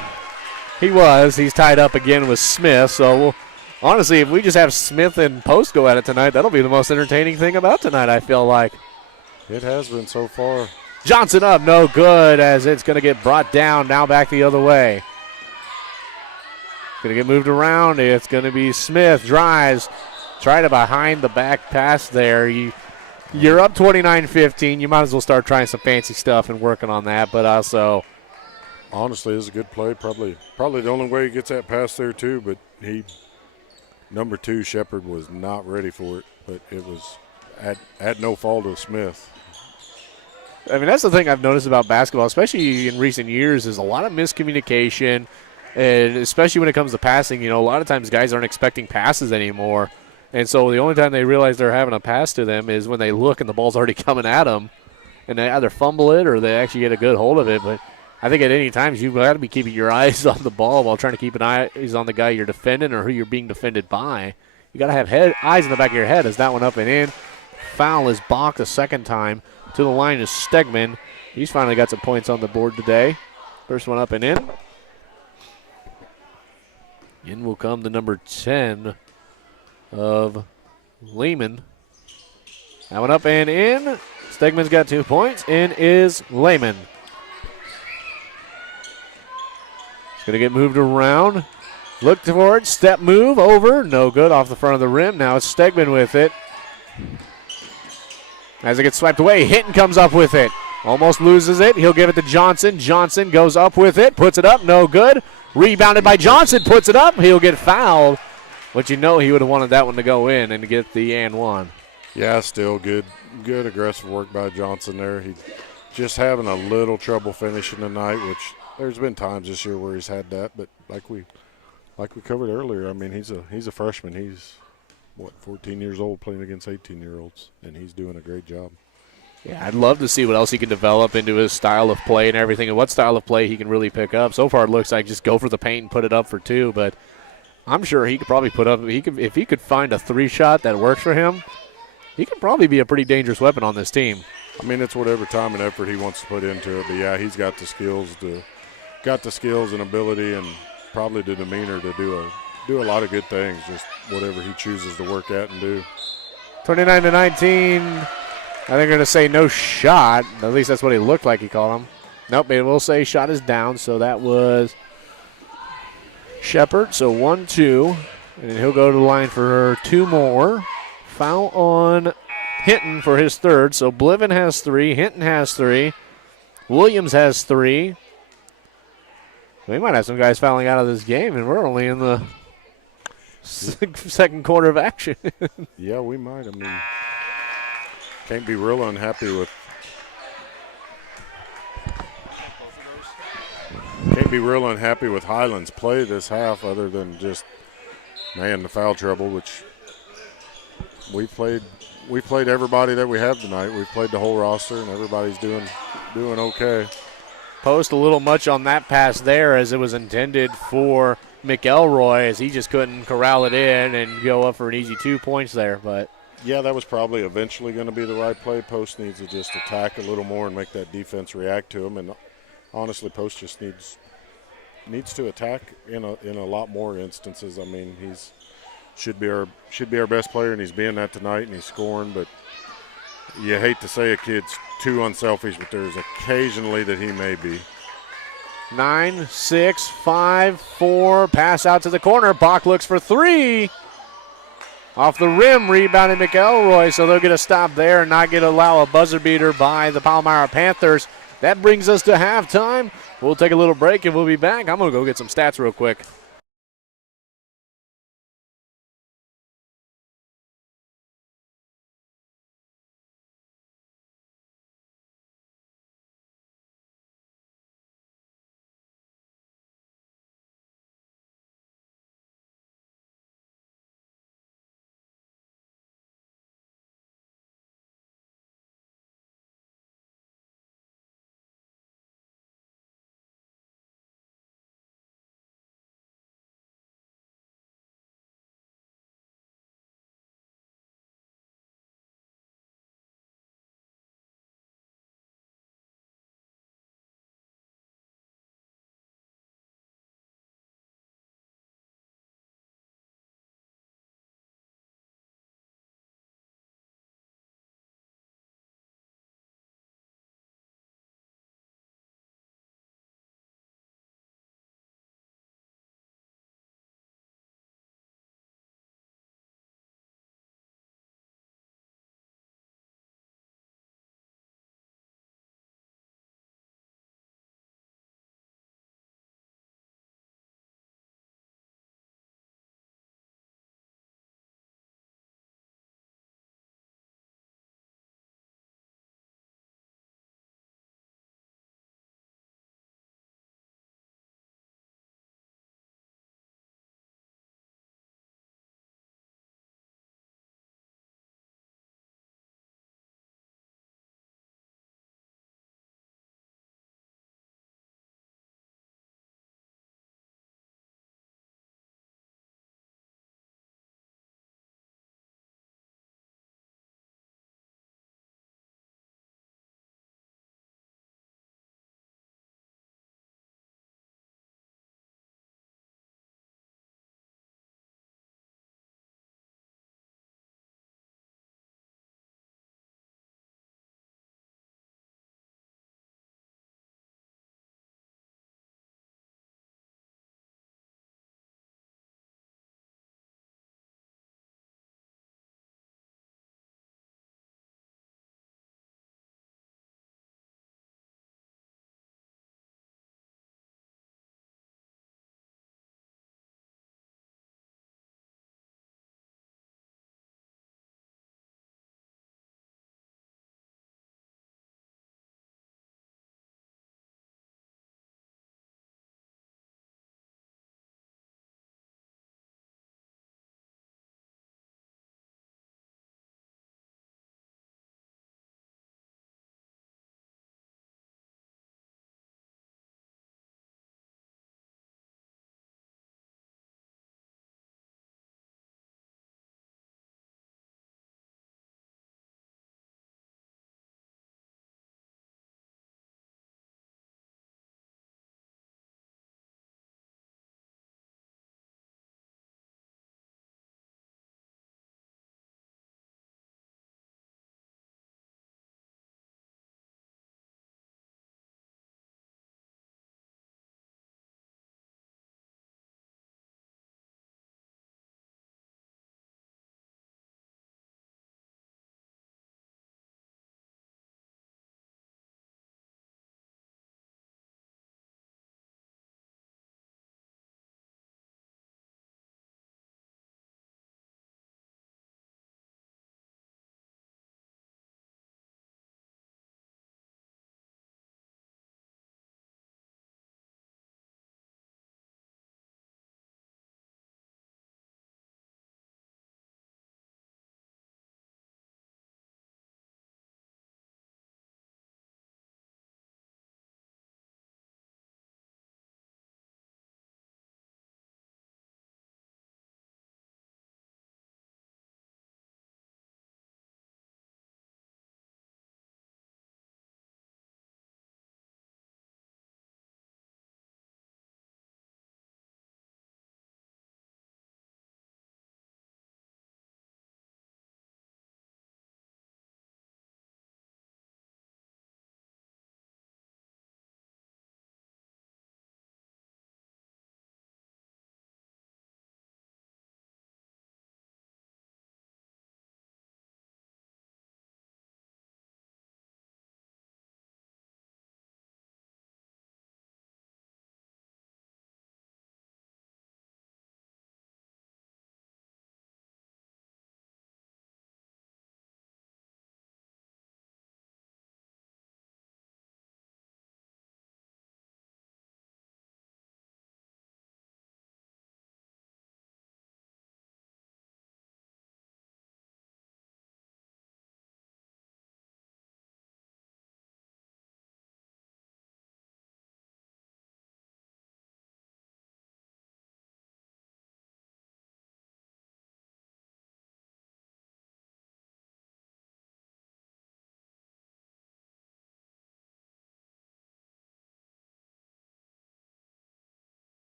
he was. He's tied up again with Smith. So, honestly, if we just have Smith and Post go at it tonight, that'll be the most entertaining thing about tonight, I feel like. It has been so far. Johnson up, no good, as it's going to get brought down. Now back the other way. going to get moved around. It's going to be Smith. Drives. Try to behind the back pass there. You're up 29-15. You might as well start trying some fancy stuff and working on that, but also. Honestly, it's a good play. Probably the only way he gets that pass there too, but number 2, Shepard, was not ready for it, but it was at no fault of Smith. I mean, that's the thing I've noticed about basketball, especially in recent years, is a lot of miscommunication, and especially when it comes to passing. A lot of times guys aren't expecting passes anymore, and so the only time they realize they're having a pass to them is when they look and the ball's already coming at them, and they either fumble it or they actually get a good hold of it. But I think at any time you've got to be keeping your eyes on the ball while trying to keep an eyes on the guy you're defending or who you're being defended by. You got to have eyes in the back of your head. As that one up and in. Foul is balked a second time. To the line is Stegman. He's finally got some points on the board today. First one up and in. In will come the number 10 of Lehman. That one up and in. Stegman's got 2 points. In is Lehman. Going to get moved around. Look for it. Step move over. No good off the front of the rim. Now it's Stegman with it. As it gets swiped away, Hinton comes up with it. Almost loses it. He'll give it to Johnson. Johnson goes up with it. Puts it up. No good. Rebounded by Johnson. Puts it up. He'll get fouled. But he would have wanted that one to go in and get the and one. Yeah, still good aggressive work by Johnson there. He just having a little trouble finishing tonight, which there's been times this year where he's had that, but like we covered earlier, I mean, he's a freshman. He's 14 years old playing against 18-year-olds, and he's doing a great job. Yeah, I'd love to see what else he can develop into his style of play and everything, and what style of play he can really pick up. So far, it looks like just go for the paint and put it up for 2, but I'm sure he could probably put up. If he could find a 3-shot that works for him, he could probably be a pretty dangerous weapon on this team. I mean, it's whatever time and effort he wants to put into it, but yeah, he's got the skills and ability, and probably the demeanor to do a lot of good things. Just whatever he chooses to work at and do. 29-19. I think they're going to say no shot. At least that's what he looked like he called him. Nope, it will say shot is down. So that was Shepard. So 1-2, and he'll go to the line for 2 more. Foul on Hinton for his 3rd. So Bliven has 3. Hinton has 3. Williams has 3. We might have some guys fouling out of this game, and we're only in the second quarter of action. Yeah, we might. I mean, can't be real unhappy with Highland's play this half, other than just, man, the foul trouble, which we played everybody that we have tonight. We played the whole roster, and everybody's doing okay. Post a little much on that pass there, as it was intended for McElroy, as he just couldn't corral it in and go up for an easy 2 points there. But yeah, that was probably eventually going to be the right play. Post needs to just attack a little more and make that defense react to him. And honestly, Post just needs to attack in a lot more instances. I mean, he's should be our best player, and he's being that tonight, and he's scoring. But you hate to say a kid's too unselfish, but there's occasionally that he may be. 9, 6, 5, 4. Pass out to the corner. Bach looks for 3. Off the rim, rebounded McElroy, so they'll get a stop there and not allow a buzzer beater by the Palmyra Panthers. That brings us to halftime. We'll take a little break and we'll be back. I'm going to go get some stats real quick.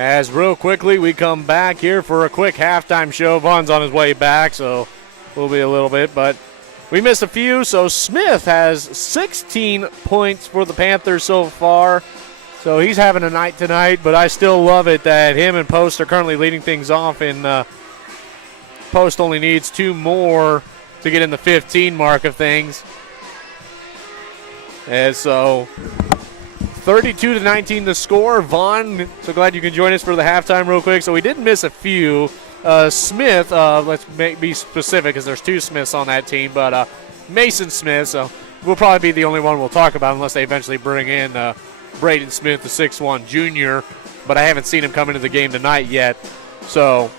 As real quickly we come back here for a quick halftime show. Vaughn's on his way back, so we'll be a little bit, but we missed a few. So Smith has 16 points for the Panthers so far. So he's having a night tonight, but I still love it that him and Post are currently leading things off, and Post only needs 2 more to get in the 15 mark of things. And so 32-19 the score. Vaughn, so glad you can join us for the halftime real quick. So we did miss a few. Smith, let's be specific because there's 2 Smiths on that team, but Mason Smith, so we'll probably be the only one we'll talk about unless they eventually bring in Braden Smith, the 6'1 junior, but I haven't seen him come into the game tonight yet. So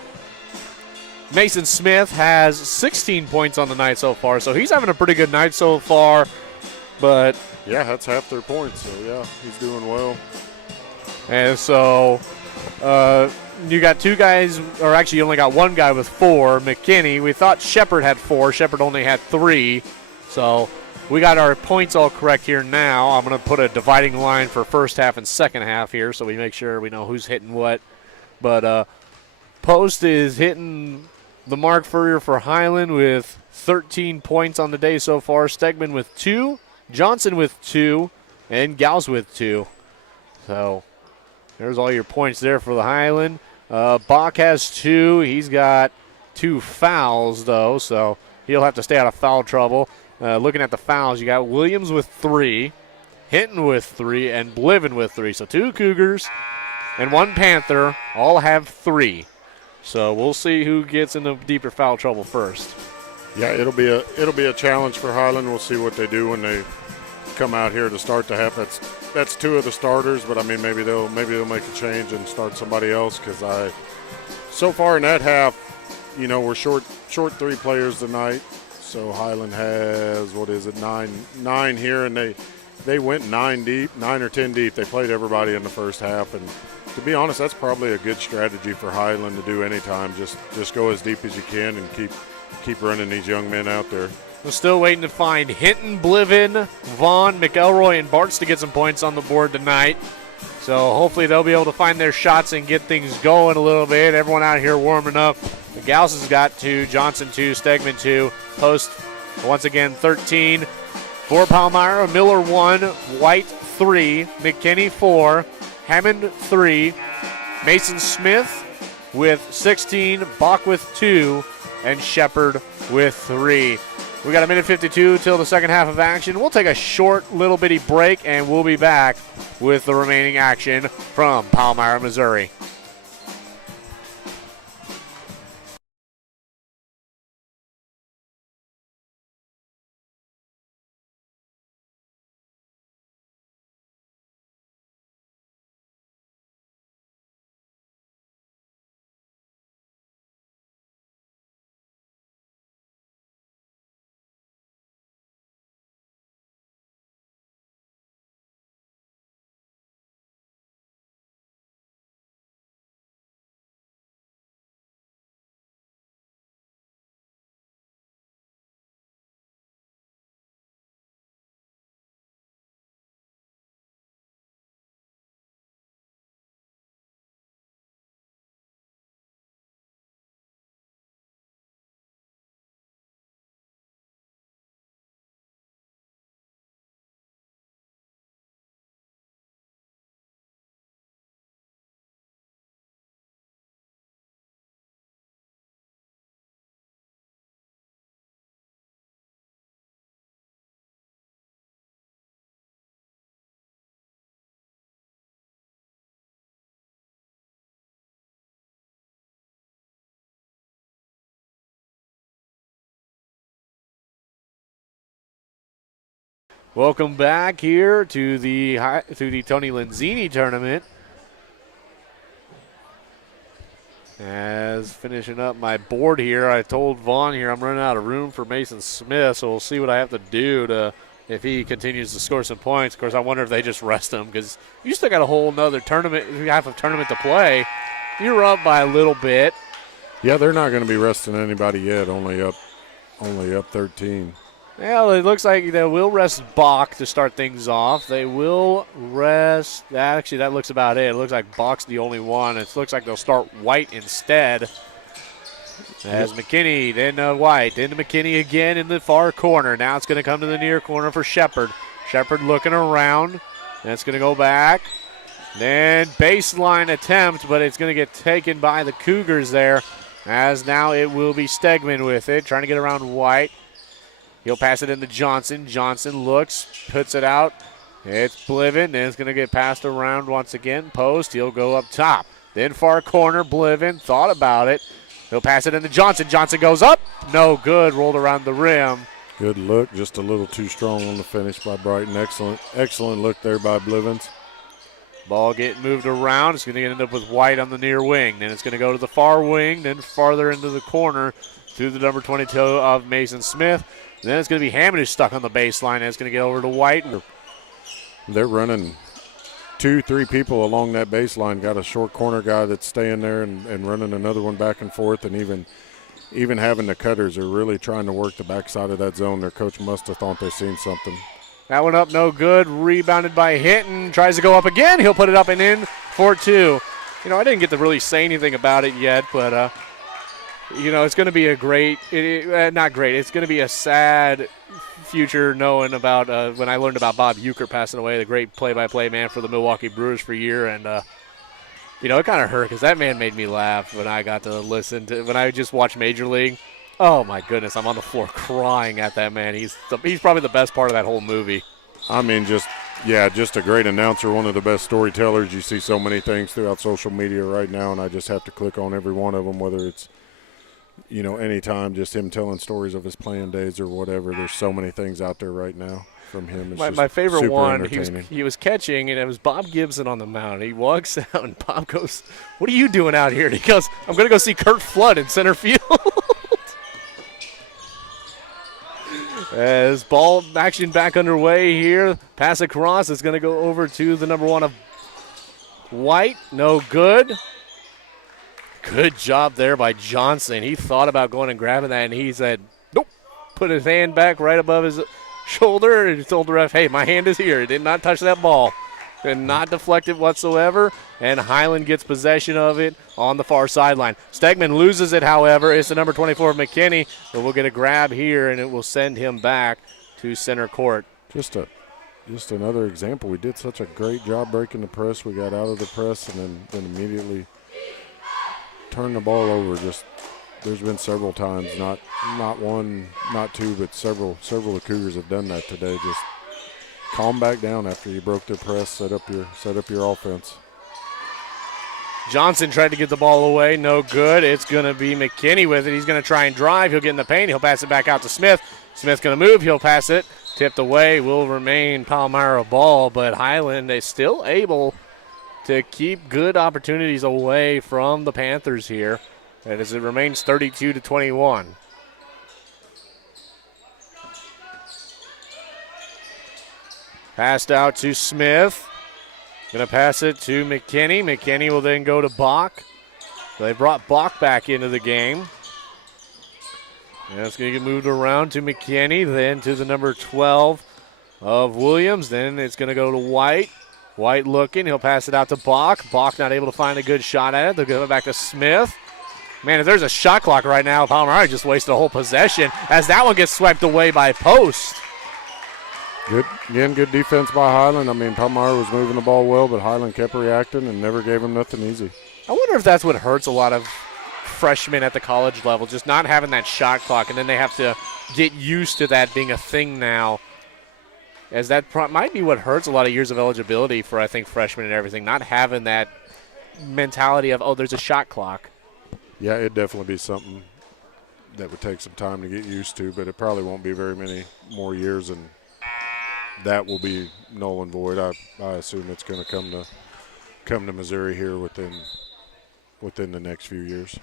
Mason Smith has 16 points on the night so far, so he's having a pretty good night so far. But yeah, that's half their points, so yeah, he's doing well. And so you got 2 guys, or actually you only got 1 guy with 4, McKinney. We thought Shepard had 4. Shepard only had 3. So we got our points all correct here now. I'm going to put a dividing line for first half and second half here so we make sure we know who's hitting what. But Post is hitting the mark for Highland with 13 points on the day so far. Stegman with 2, Johnson with 2, and Gauss with 2. So there's all your points there for the Highland. Bach has 2. He's got 2 fouls, though, so he'll have to stay out of foul trouble. Looking at the fouls, you got Williams with 3, Hinton with 3, and Bliven with 3. So 2 Cougars and 1 Panther all have 3. So we'll see who gets into deeper foul trouble first. Yeah, it'll be a challenge for Highland. We'll see what they do when they come out here to start the half. That's 2 of the starters, but I mean maybe they'll make a change and start somebody else because so far in that half, you know, we're short 3 players tonight. So Highland has 9 here, and they went 9 or 10 deep. They played everybody in the first half, and to be honest, that's probably a good strategy for Highland to do anytime. Just go as deep as you can and keep running these young men out there. We're still waiting to find Hinton, Bliven, Vaughn, McElroy, and Bartz to get some points on the board tonight. So hopefully they'll be able to find their shots and get things going a little bit. Everyone out here warming up. The Gauss has got 2, Johnson 2, Stegman 2, Post once again 13. For Palmyra, Miller 1, White 3, McKinney 4, Hammond 3, Mason Smith with 16, Bach with 2, and Shepard with 3. We got 1:52 till the second half of action. We'll take a short little bitty break, and we'll be back with the remaining action from Palmyra, Missouri. Welcome back here to the Tony Lenzini Tournament. As finishing up my board here, I told Vaughn here I'm running out of room for Mason Smith, so we'll see what I have to do if he continues to score some points. Of course, I wonder if they just rest him because you still got a whole nother half of tournament to play. You're up by a little bit. Yeah, they're not going to be resting anybody yet. Only up 13. Well, it looks like they will rest Bach to start things off. They will rest. Actually, that looks about it. It looks like Bach's the only one. It looks like they'll start White instead. As McKinney, then White, into McKinney again in the far corner. Now it's going to come to the near corner for Shepard. Shepard looking around. That's going to go back. Then baseline attempt, but it's going to get taken by the Cougars there. As now it will be Stegman with it, trying to get around White. He'll pass it into Johnson. Johnson looks, puts it out. It's Bliven, and it's going to get passed around once again. Post, he'll go up top. Then far corner, Bliven, thought about it. He'll pass it into Johnson. Johnson goes up. No good, rolled around the rim. Good look, just a little too strong on the finish by Brighton. Excellent look there by Blivens. Ball getting moved around. It's going to end up with White on the near wing. Then it's going to go to the far wing, then farther into the corner to the number 22 of Mason Smith. Then it's going to be Hammond who's stuck on the baseline, and it's going to get over to White. They're running 2-3 people along that baseline. Got a short corner guy that's staying there and running another one back and forth, and even having the cutters are really trying to work the backside of that zone. Their coach must have thought they seen something. That one up, no good. Rebounded by Hinton. Tries to go up again. He'll put it up and in for two. I didn't get to really say anything about it yet, but it's going to be a great, not great, it's going to be a sad future knowing about when I learned about Bob Euchre passing away, the great play-by-play man for the Milwaukee Brewers for a year. And, it kind of hurt because that man made me laugh when I got to when I just watched Major League. Oh, my goodness, I'm on the floor crying at that man. He's probably the best part of that whole movie. I mean, just a great announcer, one of the best storytellers. You see so many things throughout social media right now, and I just have to click on every one of them, whether it's anytime, just him telling stories of his playing days or whatever. There's so many things out there right now from him. It's my favorite one, entertaining. he was catching, and it was Bob Gibson on the mound. He walks out, and Bob goes, "What are you doing out here?" And he goes, "I'm going to go see Kurt Flood in center field." As ball action back underway here. Pass across. It's going to go over to the number 1 of White. No good. Good job there by Johnson. He thought about going and grabbing that, and he said, nope. Put his hand back right above his shoulder and told the ref, hey, my hand is here. It did not touch that ball. Did not deflect it whatsoever, and Highland gets possession of it on the far sideline. Stegman loses it, however. It's the number 24 of McKinney, but we'll get a grab here, and it will send him back to center court. Just another example. We did such a great job breaking the press. We got out of the press and then immediately turned the ball over. There's been several times, not one, not two, but several of the Cougars have done that today. Just calm back down after you broke their press, set up your offense. Johnson tried to get the ball away, no good. It's going to be McKinney with it. He's going to try and drive. He'll get in the paint. He'll pass it back out to Smith. Smith's going to move. He'll pass it. Tipped away. Will remain Palmyra ball, but Highland is still able to keep good opportunities away from the Panthers here. And as it remains 32-21. Passed out to Smith. Going to pass it to McKinney. McKinney will then go to Bach. They brought Bach back into the game. And it's going to get moved around to McKinney, then to the number 12 of Williams. Then it's going to go to White. White looking. He'll pass it out to Bach. Bach not able to find a good shot at it. They'll go back to Smith. Man, if there's a shot clock right now, Palmyra just wasted a whole possession as that one gets swept away by Post. Good defense by Highland. I mean, Palmyra was moving the ball well, but Highland kept reacting and never gave them nothing easy. I wonder if that's what hurts a lot of freshmen at the college level, just not having that shot clock, and then they have to get used to that being a thing now. As that might be what hurts a lot of years of eligibility for, I think, freshmen and everything, not having that mentality of, oh, there's a shot clock. Yeah, it'd definitely be something that would take some time to get used to, but it probably won't be very many more years, and that will be null and void. I assume it's going to come to Missouri here within the next few years.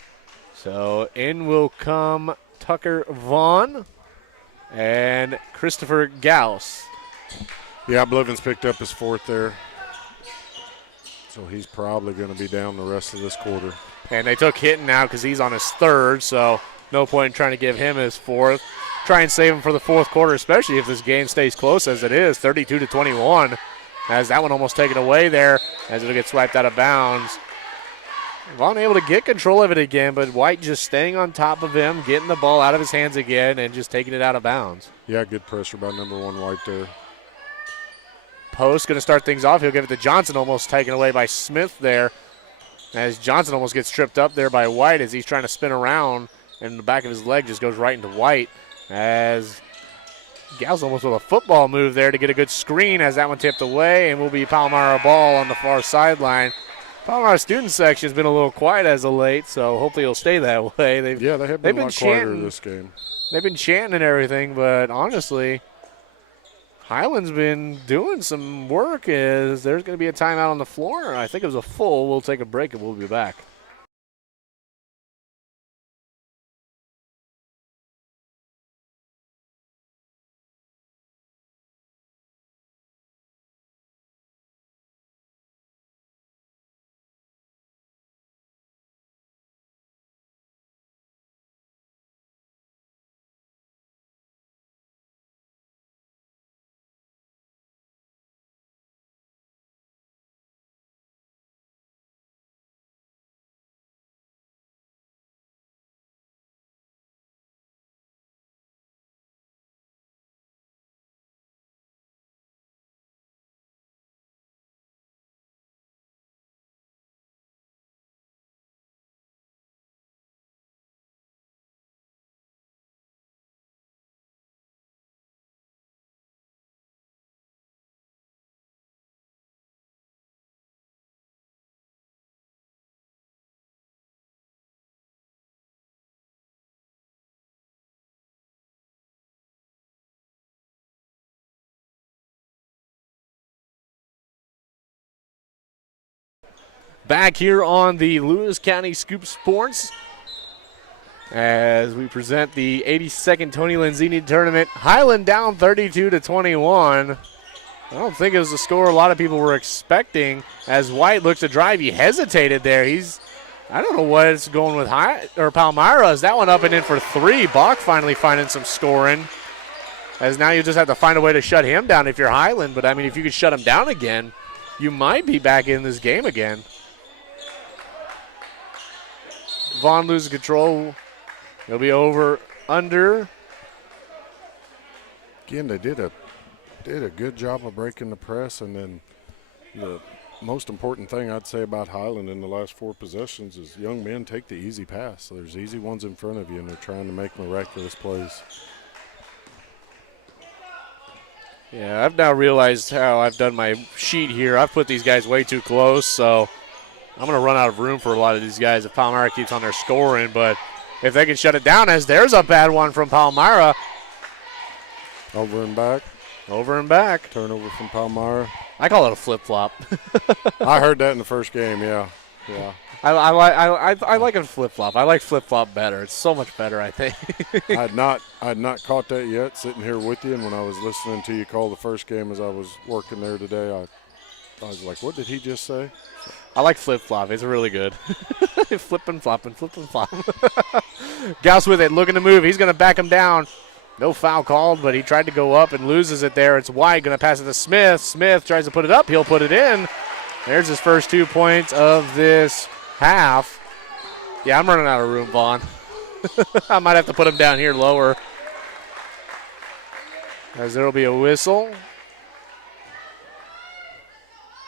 So in will come Tucker Vaughn and Christopher Gauss. Yeah, Blivens picked up his fourth there. So he's probably going to be down the rest of this quarter. And they took Hinton out because he's on his third, so no point in trying to give him his fourth. try and save them for the fourth quarter, especially if this game stays close as it is, 32-21. As that one almost taken away there, as it'll get swiped out of bounds. Vaughn able to get control of it again, but White just staying on top of him, getting the ball out of his hands again, and just taking it out of bounds. Yeah, good pressure by number 1 White there. Post going to start things off. He'll give it to Johnson, almost taken away by Smith there. As Johnson almost gets tripped up there by White as he's trying to spin around, and the back of his leg just goes right into White. As Gals almost with a football move there to get a good screen as that one tipped away, and will be Palmyra ball on the far sideline. Palmyra student section has been a little quiet as of late, so hopefully it'll stay that way. They have been a lot quieter this game. They've been chanting and everything, but honestly, Highland's been doing some work. As there's going to be a timeout on the floor. I think it was a full. We'll take a break and we'll be back. Back here on the Lewis County Scoop Sports as we present the 82nd Tony Lenzini Tournament. Highland down 32-21. I don't think it was the score a lot of people were expecting. As White looks to drive, he hesitated there. I don't know what's going with Palmyra. Is that one up and in for 3? Bach finally finding some scoring. As now you just have to find a way to shut him down if you're Highland. But, I mean, if you could shut him down again, you might be back in this game again. Vaughn loses control. It'll be over under. Again, they did a good job of breaking the press, and then the most important thing I'd say about Highland in the last 4 possessions is young men take the easy pass. So there's easy ones in front of you, and they're trying to make miraculous plays. Yeah, I've now realized how I've done my sheet here. I've put these guys way too close, so I'm going to run out of room for a lot of these guys if Palmyra keeps on their scoring. But if they can shut it down, as there's a bad one from Palmyra. Over and back. Over and back. Turnover from Palmyra. I call it a flip-flop. I heard that in the first game, yeah. I like a flip-flop. I like flip-flop better. It's so much better, I think. I had not caught that yet sitting here with you, and when I was listening to you call the first game as I was working there today, I was like, what did he just say? I like flip-flop. It's really good. Flip and flop and flip and flop. Gauss with it, looking to move. He's going to back him down. No foul called, but he tried to go up and loses it there. It's White going to pass it to Smith. Smith tries to put it up. He'll put it in. There's his first 2 points of this half. Yeah, I'm running out of room, Vaughn. I might have to put him down here lower. As there will be a whistle.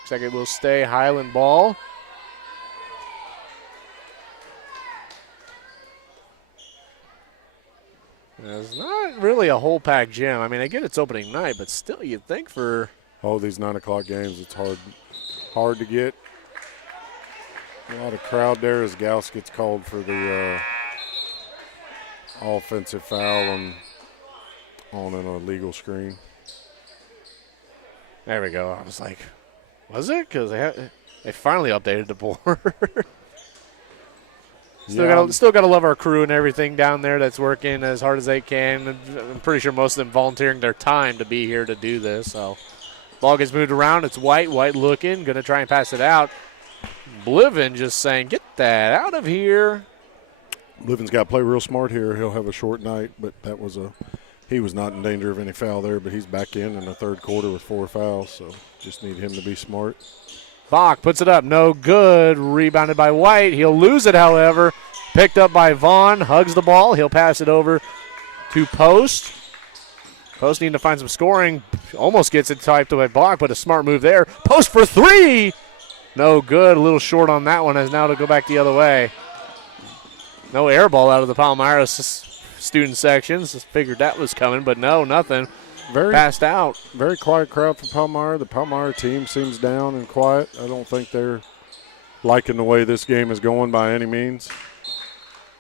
Looks like it will stay Highland ball. It's not really a whole pack gym. I mean, I get it's opening night, but still you'd think for these 9 o'clock games, it's hard to get. A lot of crowd there as Gauss gets called for the offensive foul on an illegal screen. There we go. I was like, was it? Because they finally updated the board. Still got to love our crew and everything down there that's working as hard as they can. I'm pretty sure most of them volunteering their time to be here to do this. So, ball gets moved around. It's White. White looking, going to try and pass it out. Bliven just saying, get that out of here. Bliven's got to play real smart here. He'll have a short night, but that was a he was not in danger of any foul there, but he's back in the third quarter with 4 fouls, so just need him to be smart. Bach puts it up, no good. Rebounded by White. He'll lose it, however. Picked up by Vaughn, hugs the ball. He'll pass it over to Post. Post needing to find some scoring. Almost gets it typed by Bach, but a smart move there. Post for 3. No good. A little short on that one as now to go back the other way. No air ball out of the Palmyra student sections. Just figured that was coming, but no, nothing. Passed out. Very quiet crowd for Palmyra. The Palmyra team seems down and quiet. I don't think they're liking the way this game is going by any means.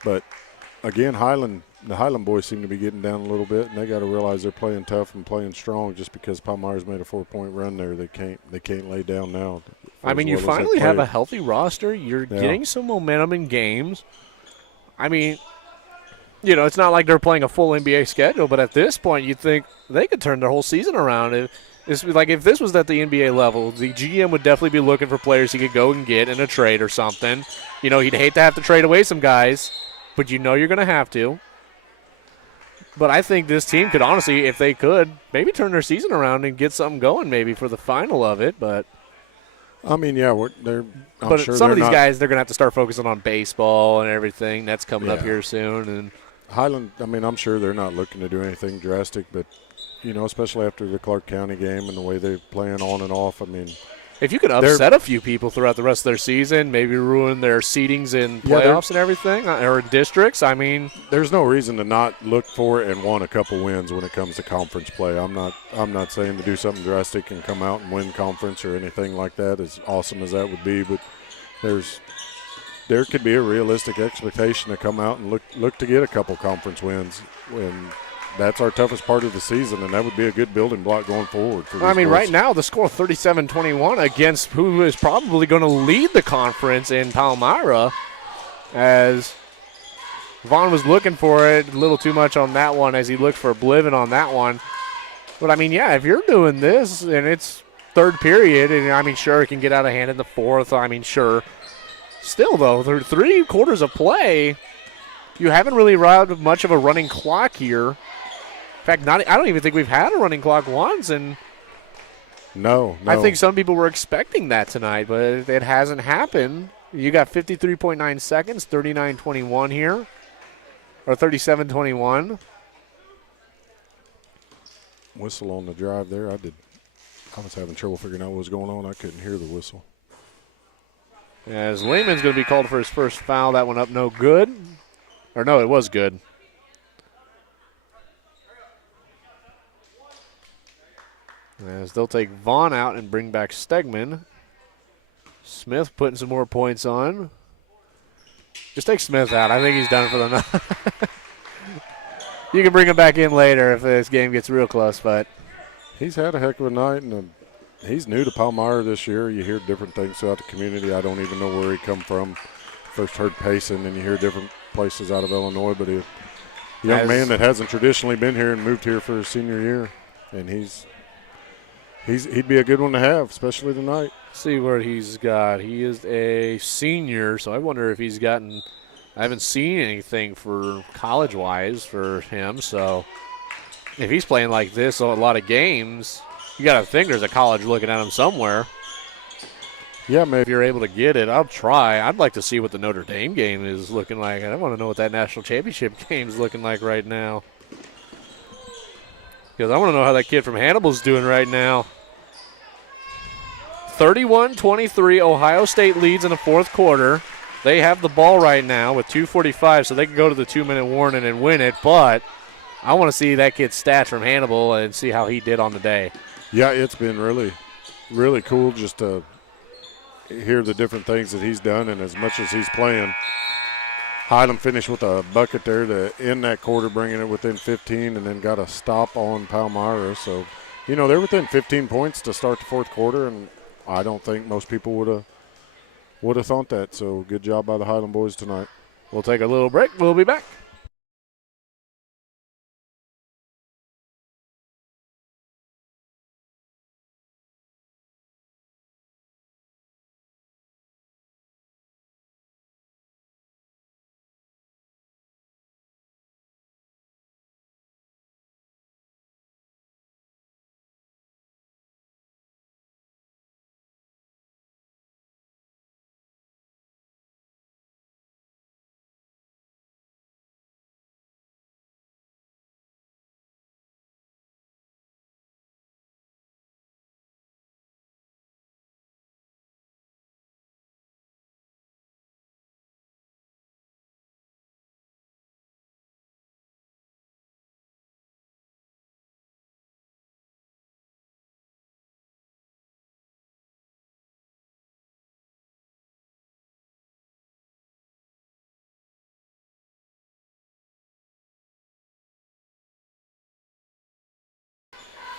But, again, the Highland boys seem to be getting down a little bit, and they got to realize they're playing tough and playing strong. Just because Palmyra's made a 4-point run there, they can't lay down now. I mean, you finally have a healthy roster. You're getting some momentum in games. I mean, you know, it's not like they're playing a full NBA schedule, but at this point, you'd think they could turn their whole season around. If this was at the NBA level, the GM would definitely be looking for players he could go and get in a trade or something. You know, he'd hate to have to trade away some guys, but you know you're going to have to. But I think this team could honestly, if they could, maybe turn their season around and get something going maybe for the final of it. But I mean, yeah, but sure some of these guys, they're going to have to start focusing on baseball and everything. That's coming up here soon. And Highland, I mean, I'm sure they're not looking to do anything drastic, but, you know, especially after the Clark County game and the way they're playing on and off, I mean. If you can upset a few people throughout the rest of their season, maybe ruin their seedings in playoffs and everything, or in districts, I mean. There's no reason to not look for it and want a couple wins when it comes to conference play. I'm not saying to do something drastic and come out and win conference or anything like that, as awesome as that would be, but there could be a realistic expectation to come out and look to get a couple conference wins when that's our toughest part of the season, and that would be a good building block going forward. I mean, right now the score 37-21 against who is probably going to lead the conference in Palmyra, as Vaughn was looking for it a little too much on that one as he looked for Oblivion on that one. But, I mean, yeah, if you're doing this and it's third period, and, I mean, sure, it can get out of hand in the fourth. I mean, sure. Still, though, through 3 quarters of play, you haven't really allowed much of a running clock here. In fact, I don't even think we've had a running clock once, and no. I think some people were expecting that tonight, but it hasn't happened. You got 53.9 seconds, 39-21 here, or 37-21. Whistle on the drive there. I was having trouble figuring out what was going on. I couldn't hear the whistle. As Lehman's going to be called for his first foul. That one up no good. Or no, it was good. As they'll take Vaughn out and bring back Stegman. Smith putting some more points on. Just take Smith out. I think he's done for the night. You can bring him back in later if this game gets real close, but he's had a heck of a night, and he's new to Palmyra this year. You hear different things throughout the community. I don't even know where he come from. First heard Payson, and you hear different places out of Illinois, but a young man that hasn't traditionally been here and moved here for his senior year, and he'd be a good one to have, especially tonight. See what he's got. He is a senior, so I wonder if he's gotten – I haven't seen anything for college-wise for him, so if he's playing like this a lot of games, you got to think there's a college looking at him somewhere. Yeah, maybe. If you're able to get it, I'll try. I'd like to see what the Notre Dame game is looking like. I want to know what that national championship game is looking like right now. Because I want to know how that kid from Hannibal's doing right now. 31-23, Ohio State leads in the fourth quarter. They have the ball right now with 2:45, so they can go to the 2-minute warning and win it. But I want to see that kid's stats from Hannibal and see how he did on the day. Yeah, it's been really, really cool just to hear the different things that he's done, and as much as he's playing. Highland finished with a bucket there to end that quarter, bringing it within 15, and then got a stop on Palmyra. So, you know, they're within 15 points to start the fourth quarter, and I don't think most people would have thought that. So good job by the Highland boys tonight. We'll take a little break. We'll be back.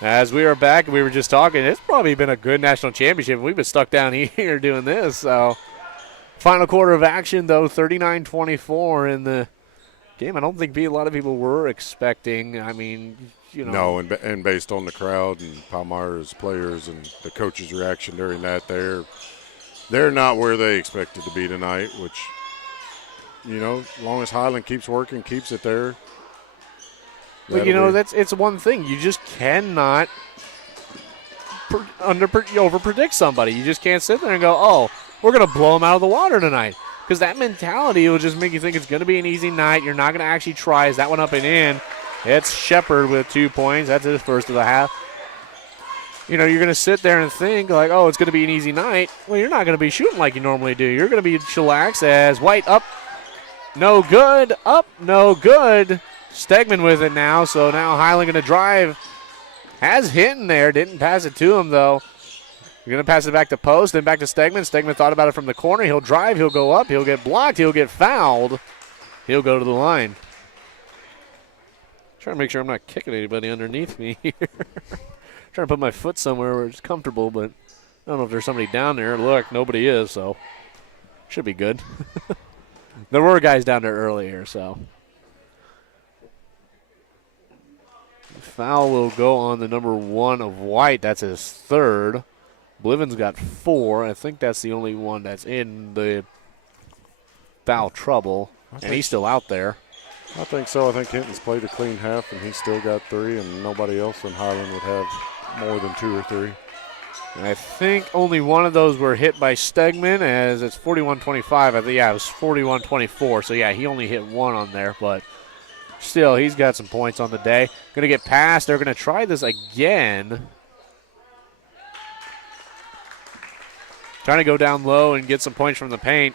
As we are back, we were just talking, it's probably been a good national championship. We've been stuck down here doing this. So, final quarter of action, though, 39-24 in the game. I don't think a lot of people were expecting. I mean, you know. No, and based on the crowd and Palmyra's players and the coaches' reaction during that, they're not where they expected to be tonight, which, you know, as long as Highland keeps working, keeps it there. But, you know, it's one thing. You just cannot over-predict somebody. You just can't sit there and go, oh, we're going to blow them out of the water tonight. Because that mentality will just make you think it's going to be an easy night. You're not going to actually try. Is that one up and in? It's Shepard with 2 points. That's his first of the half. You know, you're going to sit there and think, like, oh, it's going to be an easy night. Well, you're not going to be shooting like you normally do. You're going to be chillaxed as White up, no good, up, no good. Stegman with it now, so now Highland going to drive. Has hit in there, didn't pass it to him, though. You're going to pass it back to Post, then back to Stegman. Stegman thought about it from the corner. He'll drive, he'll go up, he'll get blocked, he'll get fouled. He'll go to the line. Trying to make sure I'm not kicking anybody underneath me here. Trying to put my foot somewhere where it's comfortable, but I don't know if there's somebody down there. Look, nobody is, so should be good. There were guys down there earlier, so. Foul will go on the number 1 of White. That's his third. Bliven's got 4. I think that's the only one that's in the foul trouble, and he's still out there. I think so. I think Hinton's played a clean half, and he's still got 3, and nobody else in Highland would have more than 2 or 3. And I think only one of those were hit by Stegman, as it's 41-25. I think, yeah, it was 41-24. So, yeah, he only hit 1 on there, but still, he's got some points on the day. Going to get past. They're going to try this again. Trying to go down low and get some points from the paint.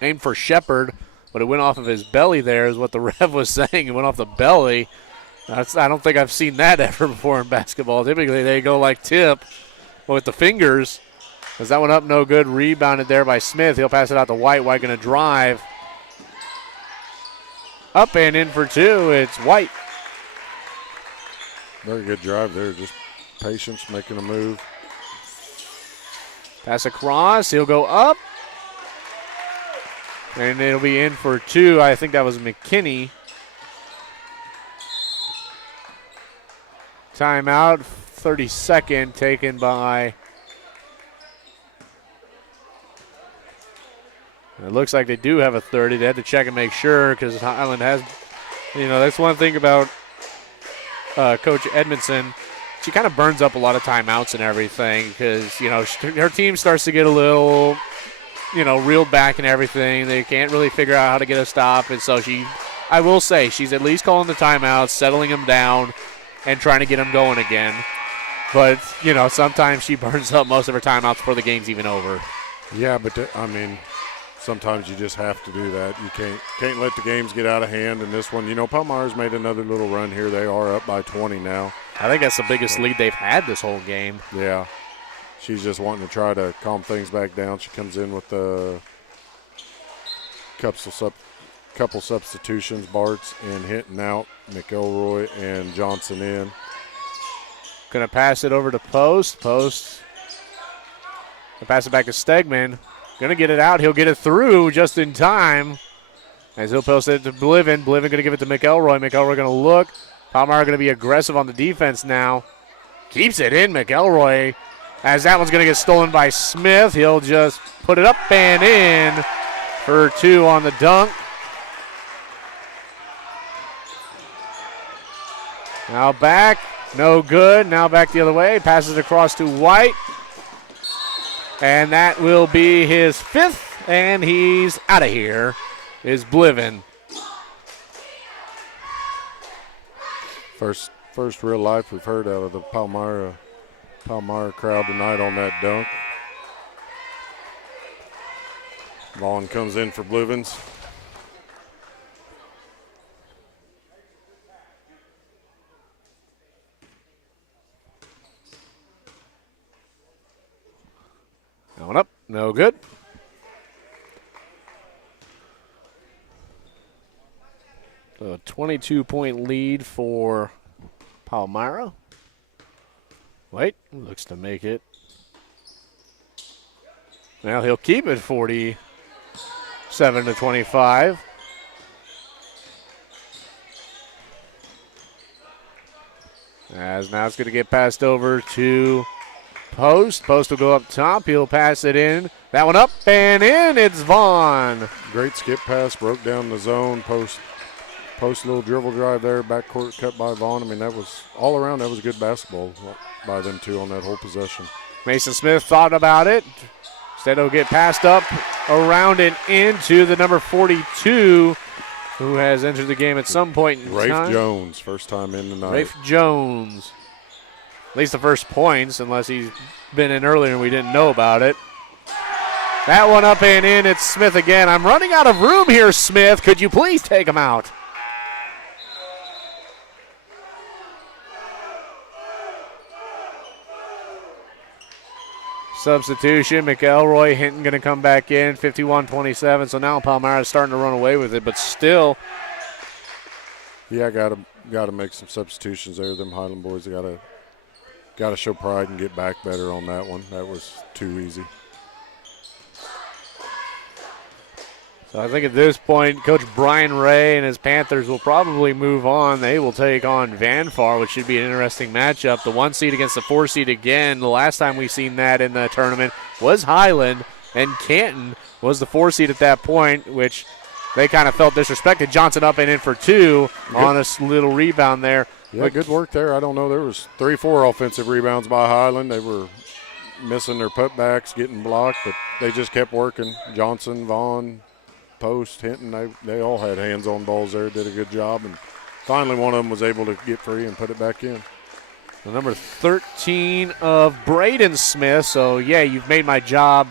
Aimed for Shepard, but it went off of his belly there is what the ref was saying. It went off the belly. I don't think I've seen that ever before in basketball. Typically, they go like tip with the fingers. As that one up, no good. Rebounded there by Smith. He'll pass it out to White. White going to drive. Up and in for 2. It's White. Very good drive there. Just patience, making a move. Pass across. He'll go up. And it'll be in for 2. I think that was McKinney. Timeout. 32nd taken by. It looks like they do have a 30. They had to check and make sure because Highland has, you know, that's one thing about Coach Edmondson. She kind of burns up a lot of timeouts and everything because, you know, her team starts to get a little, you know, reeled back and everything. They can't really figure out how to get a stop. And so I will say, she's at least calling the timeouts, settling them down, and trying to get them going again. But, you know, sometimes she burns up most of her timeouts before the game's even over. Yeah, but, I mean, sometimes you just have to do that. You can't let the games get out of hand. And this one, you know, Palmyra's made another little run here. They are up by 20 now. I think that's the biggest lead they've had this whole game. Yeah. She's just wanting to try to calm things back down. She comes in with the couple substitutions. Bartz and Hinton out. McElroy and Johnson in. Going to pass it over to Post. Post. Pass it back to Stegman. Going to get it out. He'll get it through just in time. As he'll post it to Bliven. Bliven going to give it to McElroy. McElroy going to look. Palmyra going to be aggressive on the defense now. Keeps it in, McElroy. As that one's going to get stolen by Smith. He'll just put it up and in for 2 on the dunk. Now back. No good. Now back the other way. Passes across to White. And that will be his 5th, and he's out of here, is Bliven. First real life we've heard out of the Palmyra crowd tonight on that dunk. Vaughn comes in for Blivens. Going up, no good. So a 22-point lead for Palmyra. Wait, looks to make it. Well, he'll keep it 47-25. As now it's going to get passed over to Post. Post will go up top. He'll pass it in. That one up and in. It's Vaughn. Great skip pass, broke down the zone. Post little dribble drive there. Backcourt cut by Vaughn. I mean, that was all around. That was good basketball by them two on that whole possession. Mason Smith thought about it. Instead, it'll get passed up, around, and into the number 42, who has entered the game at some point in time. Rafe Jones, first time in tonight. Rafe Jones. At least the first points, unless he's been in earlier and we didn't know about it. That one up and in. It's Smith again. I'm running out of room here, Smith. Could you please take him out? Substitution, McElroy, Hinton going to come back in, 51-27. So now Palmyra's starting to run away with it, but still. Yeah, got to make some substitutions there. Them Highland boys got to show pride and get back better on that one. That was too easy. So I think at this point, Coach Brian Ray and his Panthers will probably move on. They will take on Vanfar, which should be an interesting matchup. The 1 seed against the 4 seed again. The last time we seen that in the tournament was Highland, and Canton was the 4 seed at that point, which they kind of felt disrespected. Johnson up and in for 2 on a little rebound there. Yeah, good work there. I don't know. There was 3-4 offensive rebounds by Highland. They were missing their putbacks, getting blocked, but they just kept working. Johnson, Vaughn, Post, Hinton, they all had hands on balls there, did a good job, and finally one of them was able to get free and put it back in. The number 13 of Braden Smith. So, yeah, you've made my job.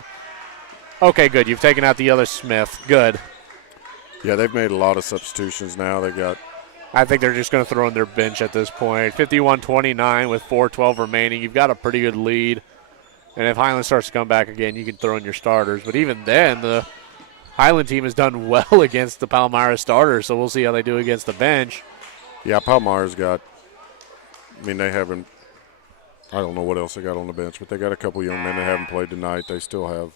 Okay, good. You've taken out the other Smith. Good. Yeah, they've made a lot of substitutions now. I think they're just going to throw in their bench at this point. 51-29 with 4:12 remaining. You've got a pretty good lead. And if Highland starts to come back again, you can throw in your starters. But even then, the Highland team has done well against the Palmyra starters, so we'll see how they do against the bench. Yeah, Palmyra's got, they haven't, I don't know what else they got on the bench, but they got a couple young men that haven't played tonight. They still have.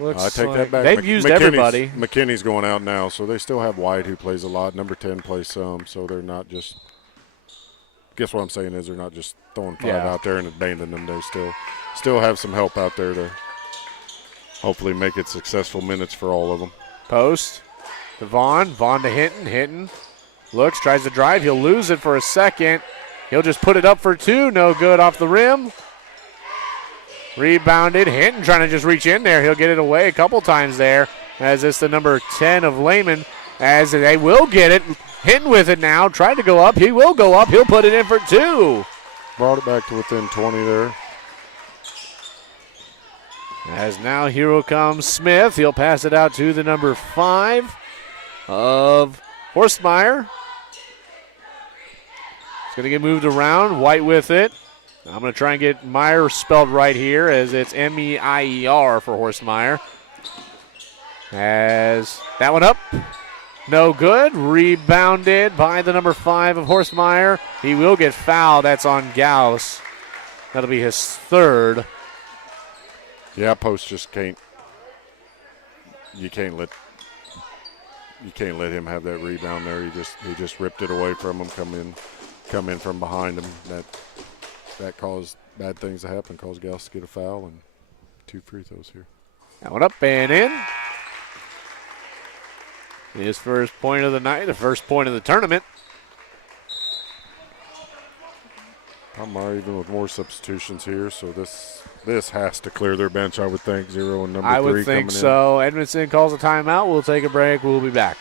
I take that back. They've used everybody. McKinney's going out now, so they still have White, who plays a lot. Number 10 plays some, so they're not just – guess what I'm saying is they're not just throwing 5 out there and abandoning them. They still have some help out there to hopefully make it successful minutes for all of them. Post to Vaughn. Vaughn to Hinton. Hinton looks, tries to drive. He'll lose it for a second. He'll just put it up for 2. No good off the rim. Rebounded. Hinton trying to just reach in there. He'll get it away a couple times there. As it's the number 10 of Lehman. As they will get it. Hinton with it now. Trying to go up. He will go up. He'll put it in for 2. Brought it back to within 20 there. As now here comes Smith. He'll pass it out to the number 5 of Horstmeyer. It's going to get moved around. White with it. I'm going to try and get Meyer spelled right here, as it's M-E-I-E-R for Horstmeyer. As that one up. No good. Rebounded by the number 5 of Horstmeyer. He will get fouled. That's on Gauss. That'll be his 3rd. Yeah, Post just can't. You can't let him have that rebound there. He just ripped it away from him. Come in from behind him. That caused bad things to happen. Caused Gauss to get a foul and 2 free throws here. That one up and in. His first point of the night, the first point of the tournament. Palmyra even with more substitutions here, so this has to clear their bench, I would think. 0 and number 3 I would think so. Edmondson calls a timeout. We'll take a break. We'll be back.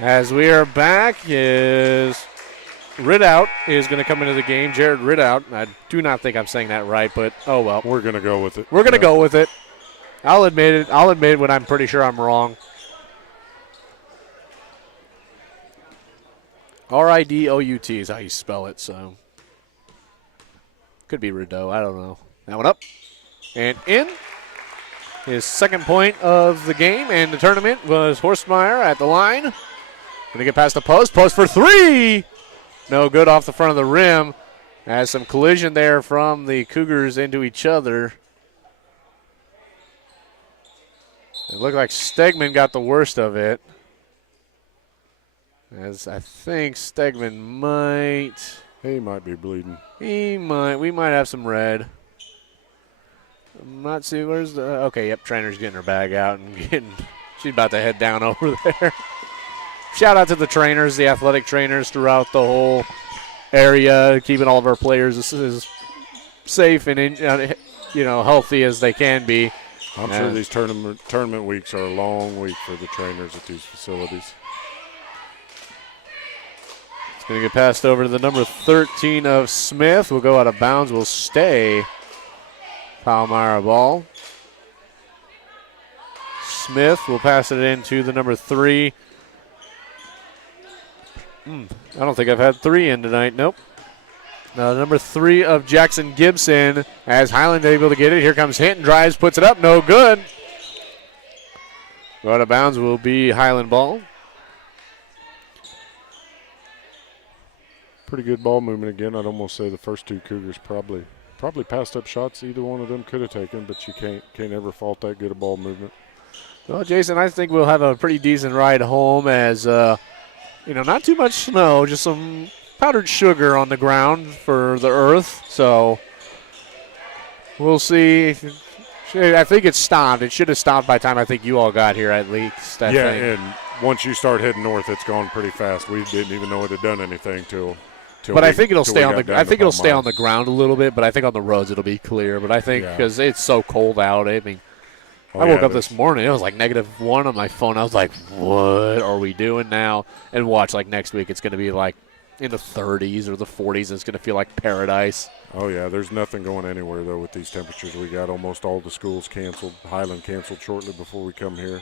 As we are back, is Ridout is going to come into the game. Jared Ridout. I do not think I'm saying that right, but oh well. We're going to go with it. We're going to go with it. I'll admit it. I'll admit when I'm pretty sure I'm wrong. R-I-D-O-U-T is how you spell it, so. Could be Rideau. I don't know. That one up. And in. His second point of the game and the tournament was Horstmeyer at the line. Going to get past the post. Post for three. No good off the front of the rim. Has some collision there from the Cougars into each other. It looked like Stegman got the worst of it. As I think Stegman might. He might be bleeding. He might. We might have some red. I'm not seeing where's the. Okay, yep. Trainer's getting her bag out and getting. She's about to head down over there. Shout out to the trainers, the athletic trainers throughout the whole area, keeping all of our players as safe and healthy as they can be. I'm sure these tournament weeks are a long week for the trainers at these facilities. It's going to get passed over to the number 13 of Smith. Will go out of bounds. Will stay. Palmyra ball. Smith will pass it into the number 3. I don't think I've had 3 in tonight. Nope. Number 3 of Jackson Gibson as Highland able to get it. Here comes Hinton, drives, puts it up. No good. Go out of bounds will be Highland ball. Pretty good ball movement again. I'd almost say the first two Cougars probably passed up shots either one of them could have taken, but you can't ever fault that good a ball movement. Well, Jason, I think we'll have a pretty decent ride home as, not too much snow, just some powdered sugar on the ground for the earth. So we'll see. I think it's stopped. It should have stopped by the time I think you all got here at least. I think. And once you start heading north, it's gone pretty fast. We didn't even know it had done anything till but I think it'll stay on the. I think it'll stay on the ground a little bit, but I think on the roads it'll be clear. But I think because it's so cold out, I mean, I woke up this morning. It was like -1 on my phone. I was like, "What are we doing now?" And watch, like next week, it's going to be like in the 30s or the 40s. And it's going to feel like paradise. Oh yeah, there's nothing going anywhere though with these temperatures. We got almost all the schools canceled. Highland canceled shortly before we come here.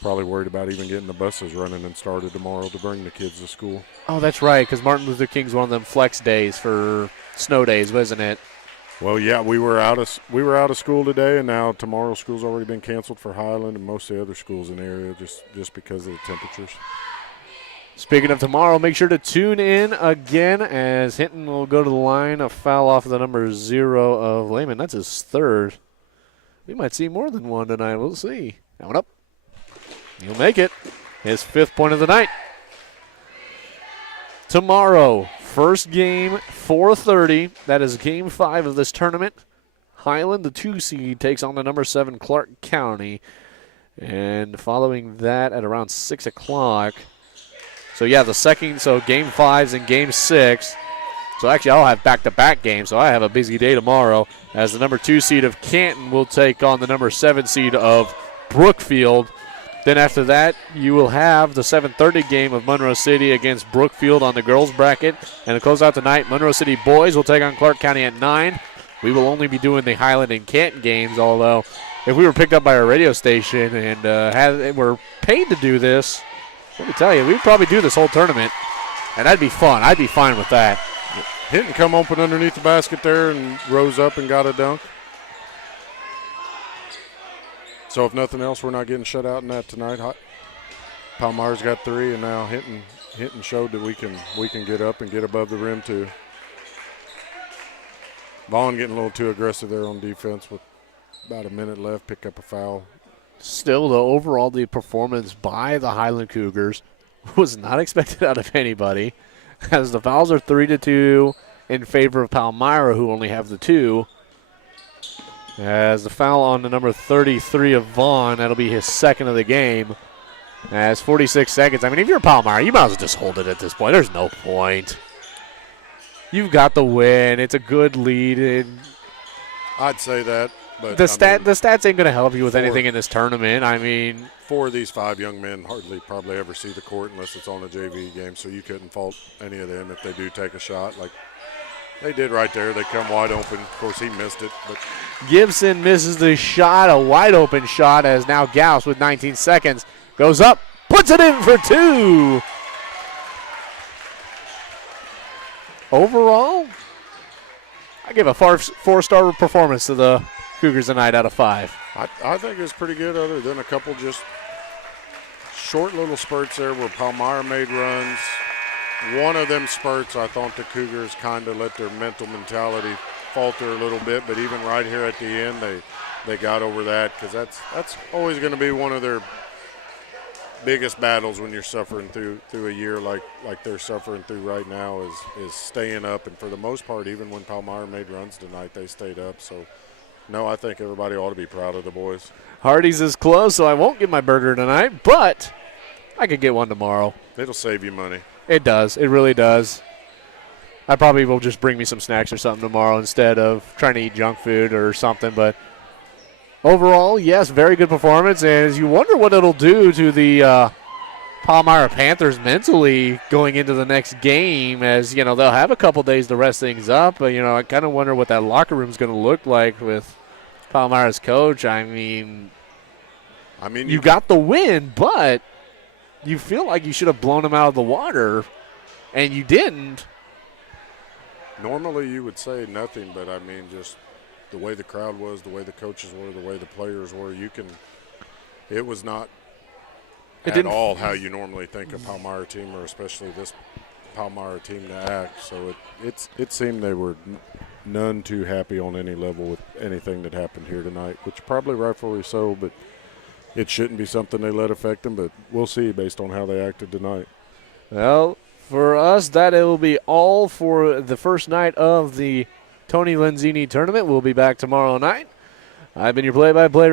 Probably worried about even getting the buses running and started tomorrow to bring the kids to school. Oh, that's right, because Martin Luther King's one of them flex days for snow days, wasn't it? Well, yeah, we were out of school today, and now tomorrow school's already been canceled for Highland and most of the other schools in the area just because of the temperatures. Speaking of tomorrow, make sure to tune in again as Hinton will go to the line. A foul off of the number 0 of Lehman. That's his 3rd. We might see more than one tonight. We'll see. That one up. He'll make it. His 5th point of the night. Tomorrow, first game, 4:30. That is game 5 of this tournament. Highland, the 2 seed, takes on the number 7 Clark County. And following that at around 6 o'clock. So, yeah, game 5's and game 6. So, actually, I'll have back-to-back games. So, I have a busy day tomorrow as the number 2 seed of Canton will take on the number 7 seed of Brookfield. Then after that, you will have the 7:30 game of Monroe City against Brookfield on the girls' bracket. And to close out tonight, Monroe City boys will take on Clark County at 9. We will only be doing the Highland and Canton games, although if we were picked up by our radio station and were paid to do this, let me tell you, we'd probably do this whole tournament. And that'd be fun. I'd be fine with that. Hinton come open underneath the basket there and rose up and got a dunk. So if nothing else, we're not getting shut out in that tonight. Palmyra's got 3, and now Hinton showed that we can get up and get above the rim too. Vaughn getting a little too aggressive there on defense with about a minute left, pick up a foul. Still, though, overall the performance by the Highland Cougars was not expected out of anybody, as the fouls are 3-2 in favor of Palmyra, who only have the 2. As the foul on the number 33 of Vaughn, that'll be his 2nd of the game. As 46 seconds. I mean, if you're Palmyra, you might as well just hold it at this point. There's no point. You've got the win. It's a good lead. I'd say that, But the stats ain't going to help you with anything in this tournament. I mean, 4 of these 5 young men hardly probably ever see the court unless it's on a JV game, so you couldn't fault any of them if they do take a shot. Like they did right there. They come wide open. Of course, he missed it. But Gibson misses the shot, a wide-open shot, as now Gauss with 19 seconds goes up, puts it in for 2. Overall, I give a 4-star performance to the Cougars tonight out of 5. I think it was pretty good, other than a couple just short little spurts there where Palmyra made runs. One of them spurts, I thought the Cougars kind of let their mental mentality falter a little bit, but even right here at the end, they got over that, because that's always going to be one of their biggest battles when you're suffering through a year like they're suffering through right now is staying up. And for the most part, even when Palmyra made runs tonight, they stayed up. So, no, I think everybody ought to be proud of the boys. Hardee's is closed, so I won't get my burger tonight, but I could get one tomorrow. It'll save you money. It does. It really does. I probably will just bring me some snacks or something tomorrow instead of trying to eat junk food or something. But overall, yes, very good performance. And you wonder what it'll do to the Palmyra Panthers mentally going into the next game, as, you know, they'll have a couple days to rest things up. But, you know, I kind of wonder what that locker room's going to look like with Palmyra's coach. I mean, you got the win, but you feel like you should have blown them out of the water, and you didn't. Normally you would say nothing, but, I mean, just the way the crowd was, the way the coaches were, the way the players were, it was not at all how you normally think a Palmyra team, or especially this Palmyra team, to act. So it seemed they were none too happy on any level with anything that happened here tonight, which probably rightfully so, but it shouldn't be something they let affect them, but we'll see based on how they acted tonight. Well, for us, that will be all for the first night of the Tony Lenzini Tournament. We'll be back tomorrow night. I've been your play-by-play